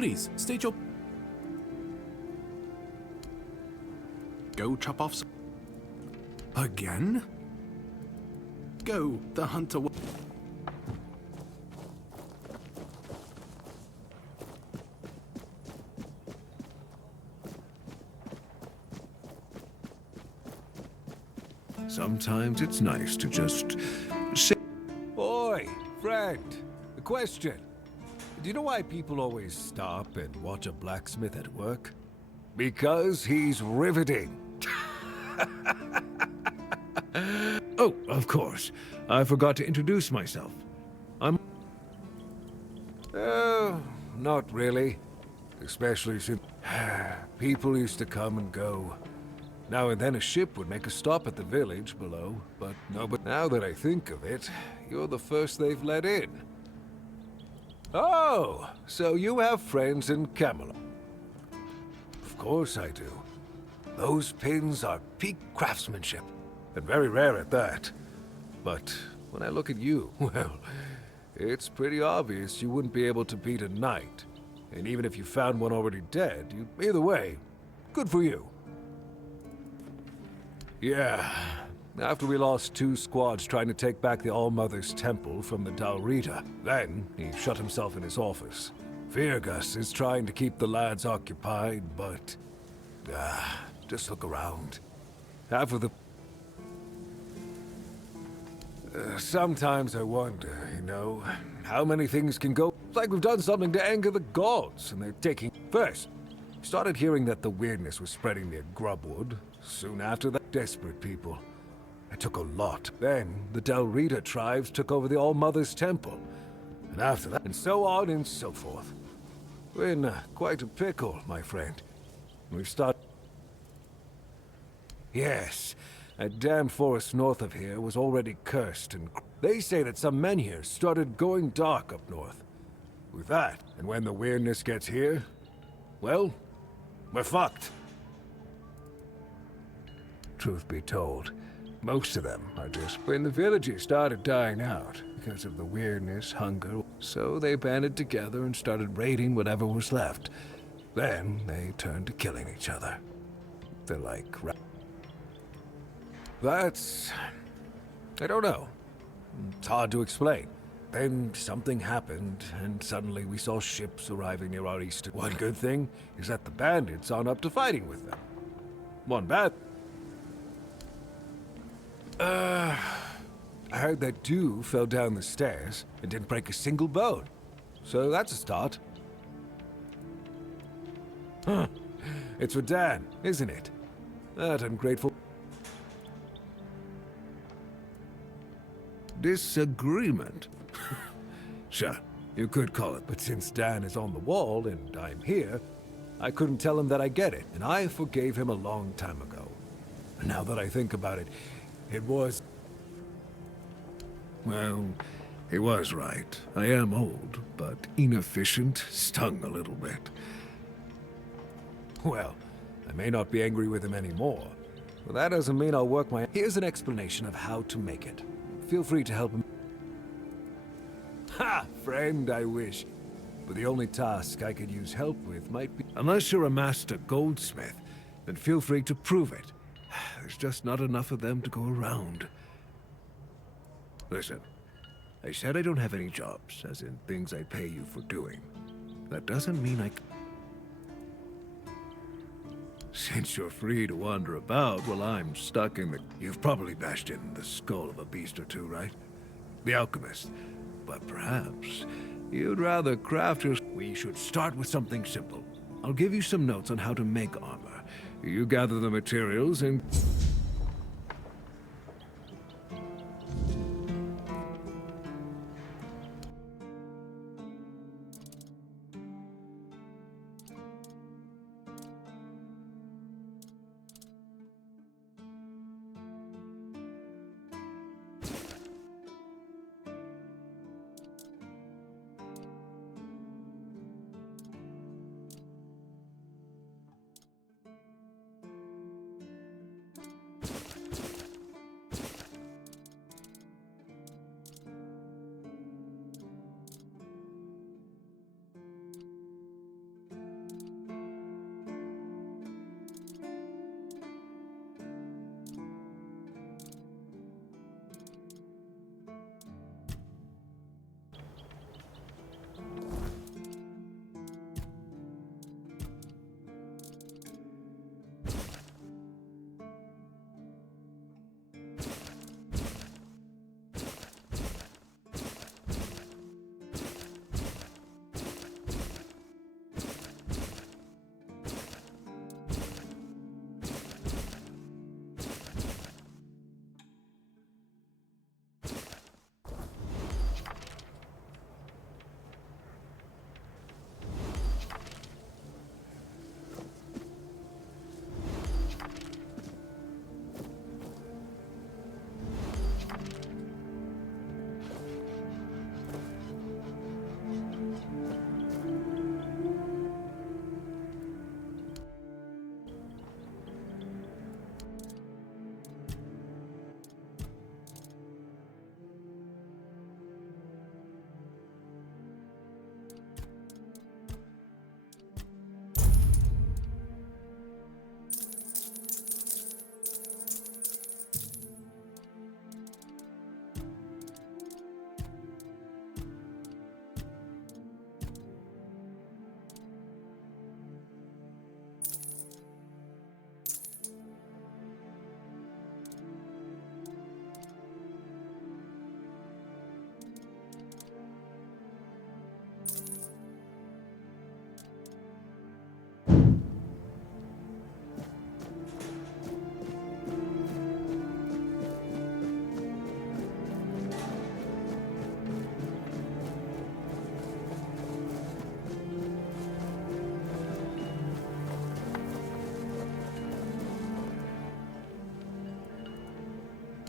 Please, state your... Go chop off some... Again? Go, the hunter... Sometimes it's nice to just sit. Oi, friend. A question. Do you know why people always stop and watch a blacksmith at work? Because he's riveting. Oh, of course. I forgot to introduce myself. Not really. Especially since people used to come and go. Now and then a ship would make a stop at the village below, but no, but now that I think of it, you're the first they've let in. Oh, so you have friends in Camelot? Of course I do. Those pins are peak craftsmanship, and very rare at that. But when I look at you, well, it's pretty obvious you wouldn't be able to beat a knight. And even if you found one already dead, either way, good for you. Yeah, after we lost 2 squads trying to take back the All-Mother's Temple from the Dalrita, then he shut himself in his office. Virgus is trying to keep the lads occupied, but... just look around. Half of the... sometimes I wonder, you know, how many things can go... It's like we've done something to anger the gods, and they're taking... First, we started hearing that the weirdness was spreading near Grubwood. Soon after that, desperate people. It took a lot. Then, the Dalrita tribes took over the All-Mother's Temple. And after that, and so on and so forth. We're in quite a pickle, my friend. We've started... Yes, that damn forest north of here was already cursed, and they say that some men here started going dark up north. With that, and when the weirdness gets here, well, we're fucked. Truth be told, most of them are just when the villages started dying out because of the weirdness, hunger, so they banded together and started raiding whatever was left. Then they turned to killing each other. They're like... That's... I don't know. It's hard to explain. Then something happened, and suddenly we saw ships arriving near our east. One good thing is that the bandits aren't up to fighting with them. One bad... I heard that Dew fell down the stairs and didn't break a single bone. So that's a start. Huh. It's for Dan, isn't it? That ungrateful... Disagreement? Sure, you could call it, but since Dan is on the wall and I'm here, I couldn't tell him that I get it, and I forgave him a long time ago. Now that I think about it, it was... Well, he was right. I am old, but inefficient, stung a little bit. Well, I may not be angry with him anymore, but that doesn't mean I'll work my... Here's an explanation of how to make it. Feel free to help him. Ha! Friend, I wish. But the only task I could use help with might be... Unless you're a master goldsmith, then feel free to prove it. There's just not enough of them to go around. Listen, I said I don't have any jobs, as in things I pay you for doing. That doesn't mean I... Since you're free to wander about while I'm stuck in the... You've probably bashed in the skull of a beast or two, right? The alchemist. But perhaps you'd rather craft your... We should start with something simple. I'll give you some notes on how to make armor. You gather the materials and...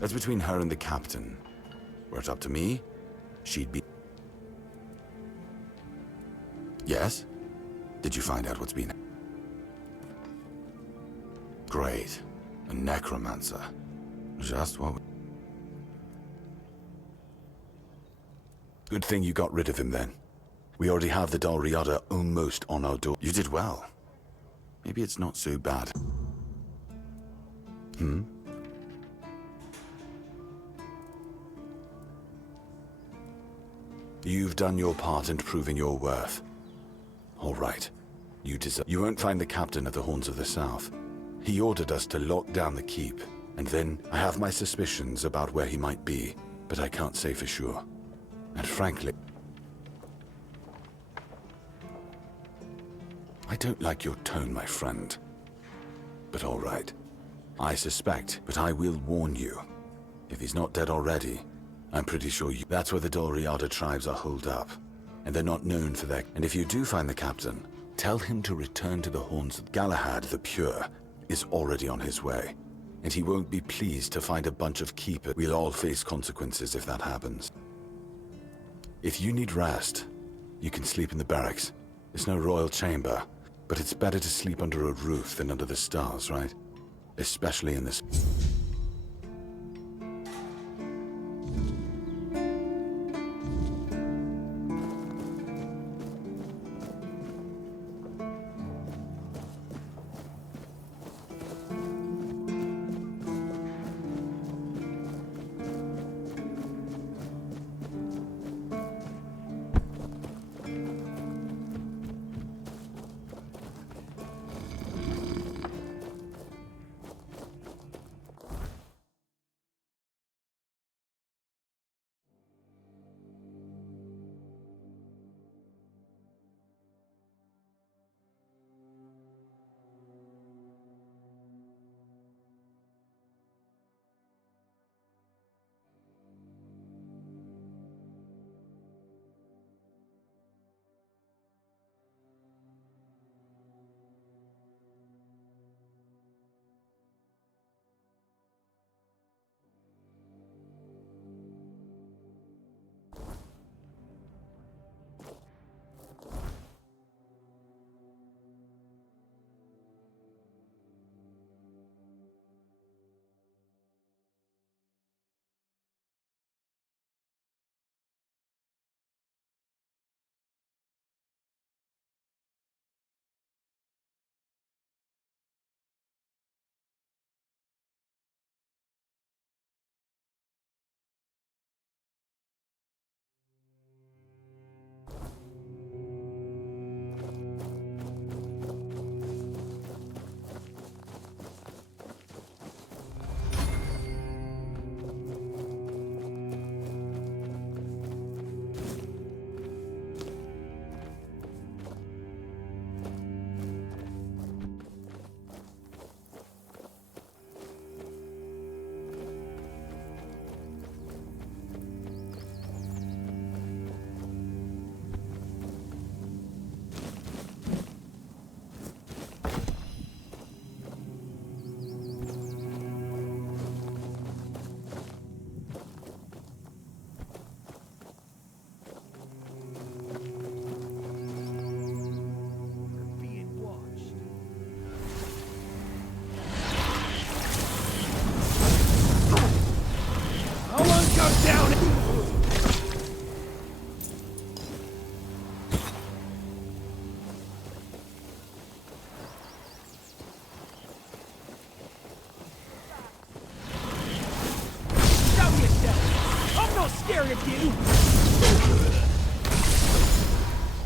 That's between her and the captain. Were it up to me, she'd be... Yes? Did you find out what's been... Great. A necromancer. Just what... Good thing you got rid of him then. We already have the Dol Riada almost on our door. You did well. Maybe it's not so bad. You've done your part in proving your worth. All right. You won't find the captain at the Horns of the South. He ordered us to lock down the keep, and then I have my suspicions about where he might be, but I can't say for sure. And frankly, I don't like your tone, my friend. But all right. I suspect, but I will warn you. If he's not dead already, I'm pretty sure you... That's where the Dol Riada tribes are holed up. And they're not known for their... And if you do find the captain, tell him to return to the Horns. Galahad the Pure is already on his way. And he won't be pleased to find a bunch of keepers. We'll all face consequences if that happens. If you need rest, you can sleep in the barracks. It's no royal chamber, but it's better to sleep under a roof than under the stars, right? Especially in this...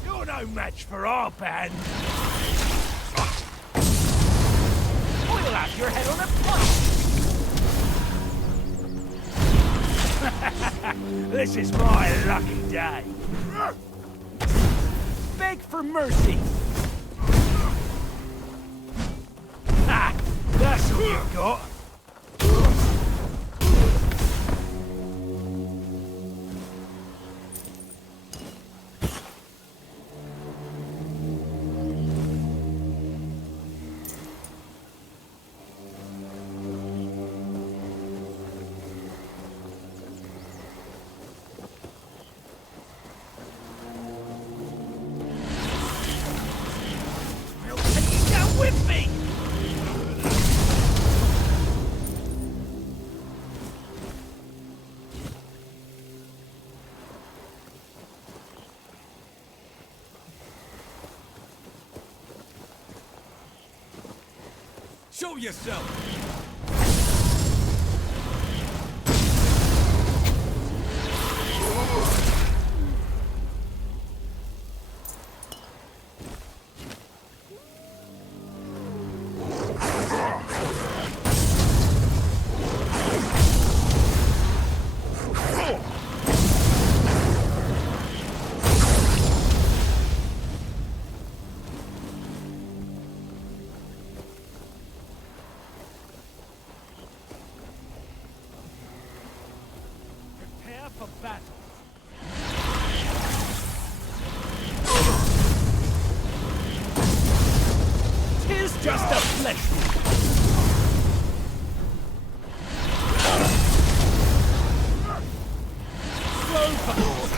You're no match for our band. We'll have your head on a plate. This is my lucky day. Beg for mercy. Ha! That's what you've got. Show yourself! For battle. Tis just a flesh wound. Slow forward.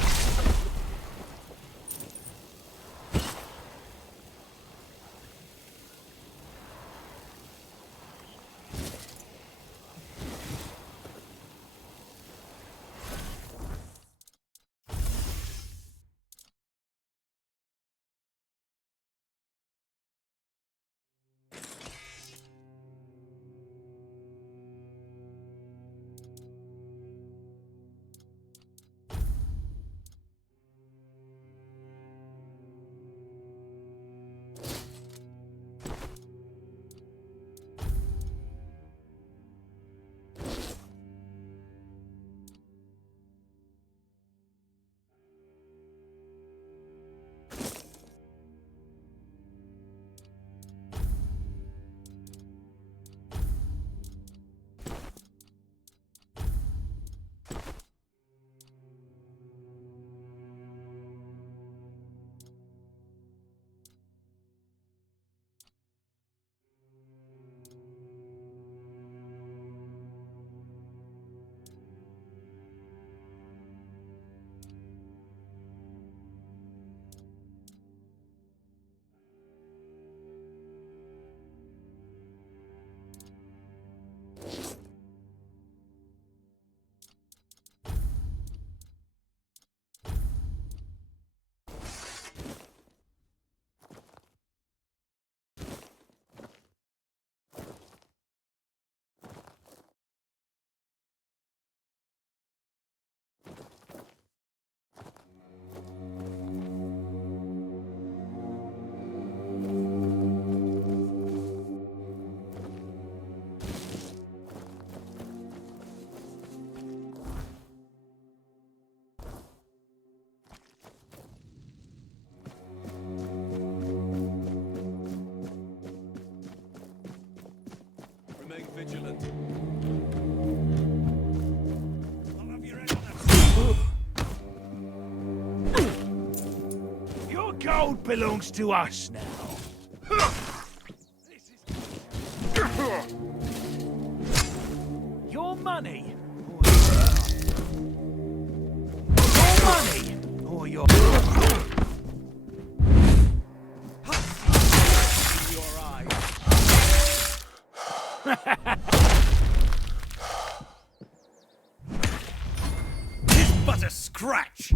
Vigilant. Your gold belongs to us now. Your money. Your money. Or your... Your eyes. It's but a scratch!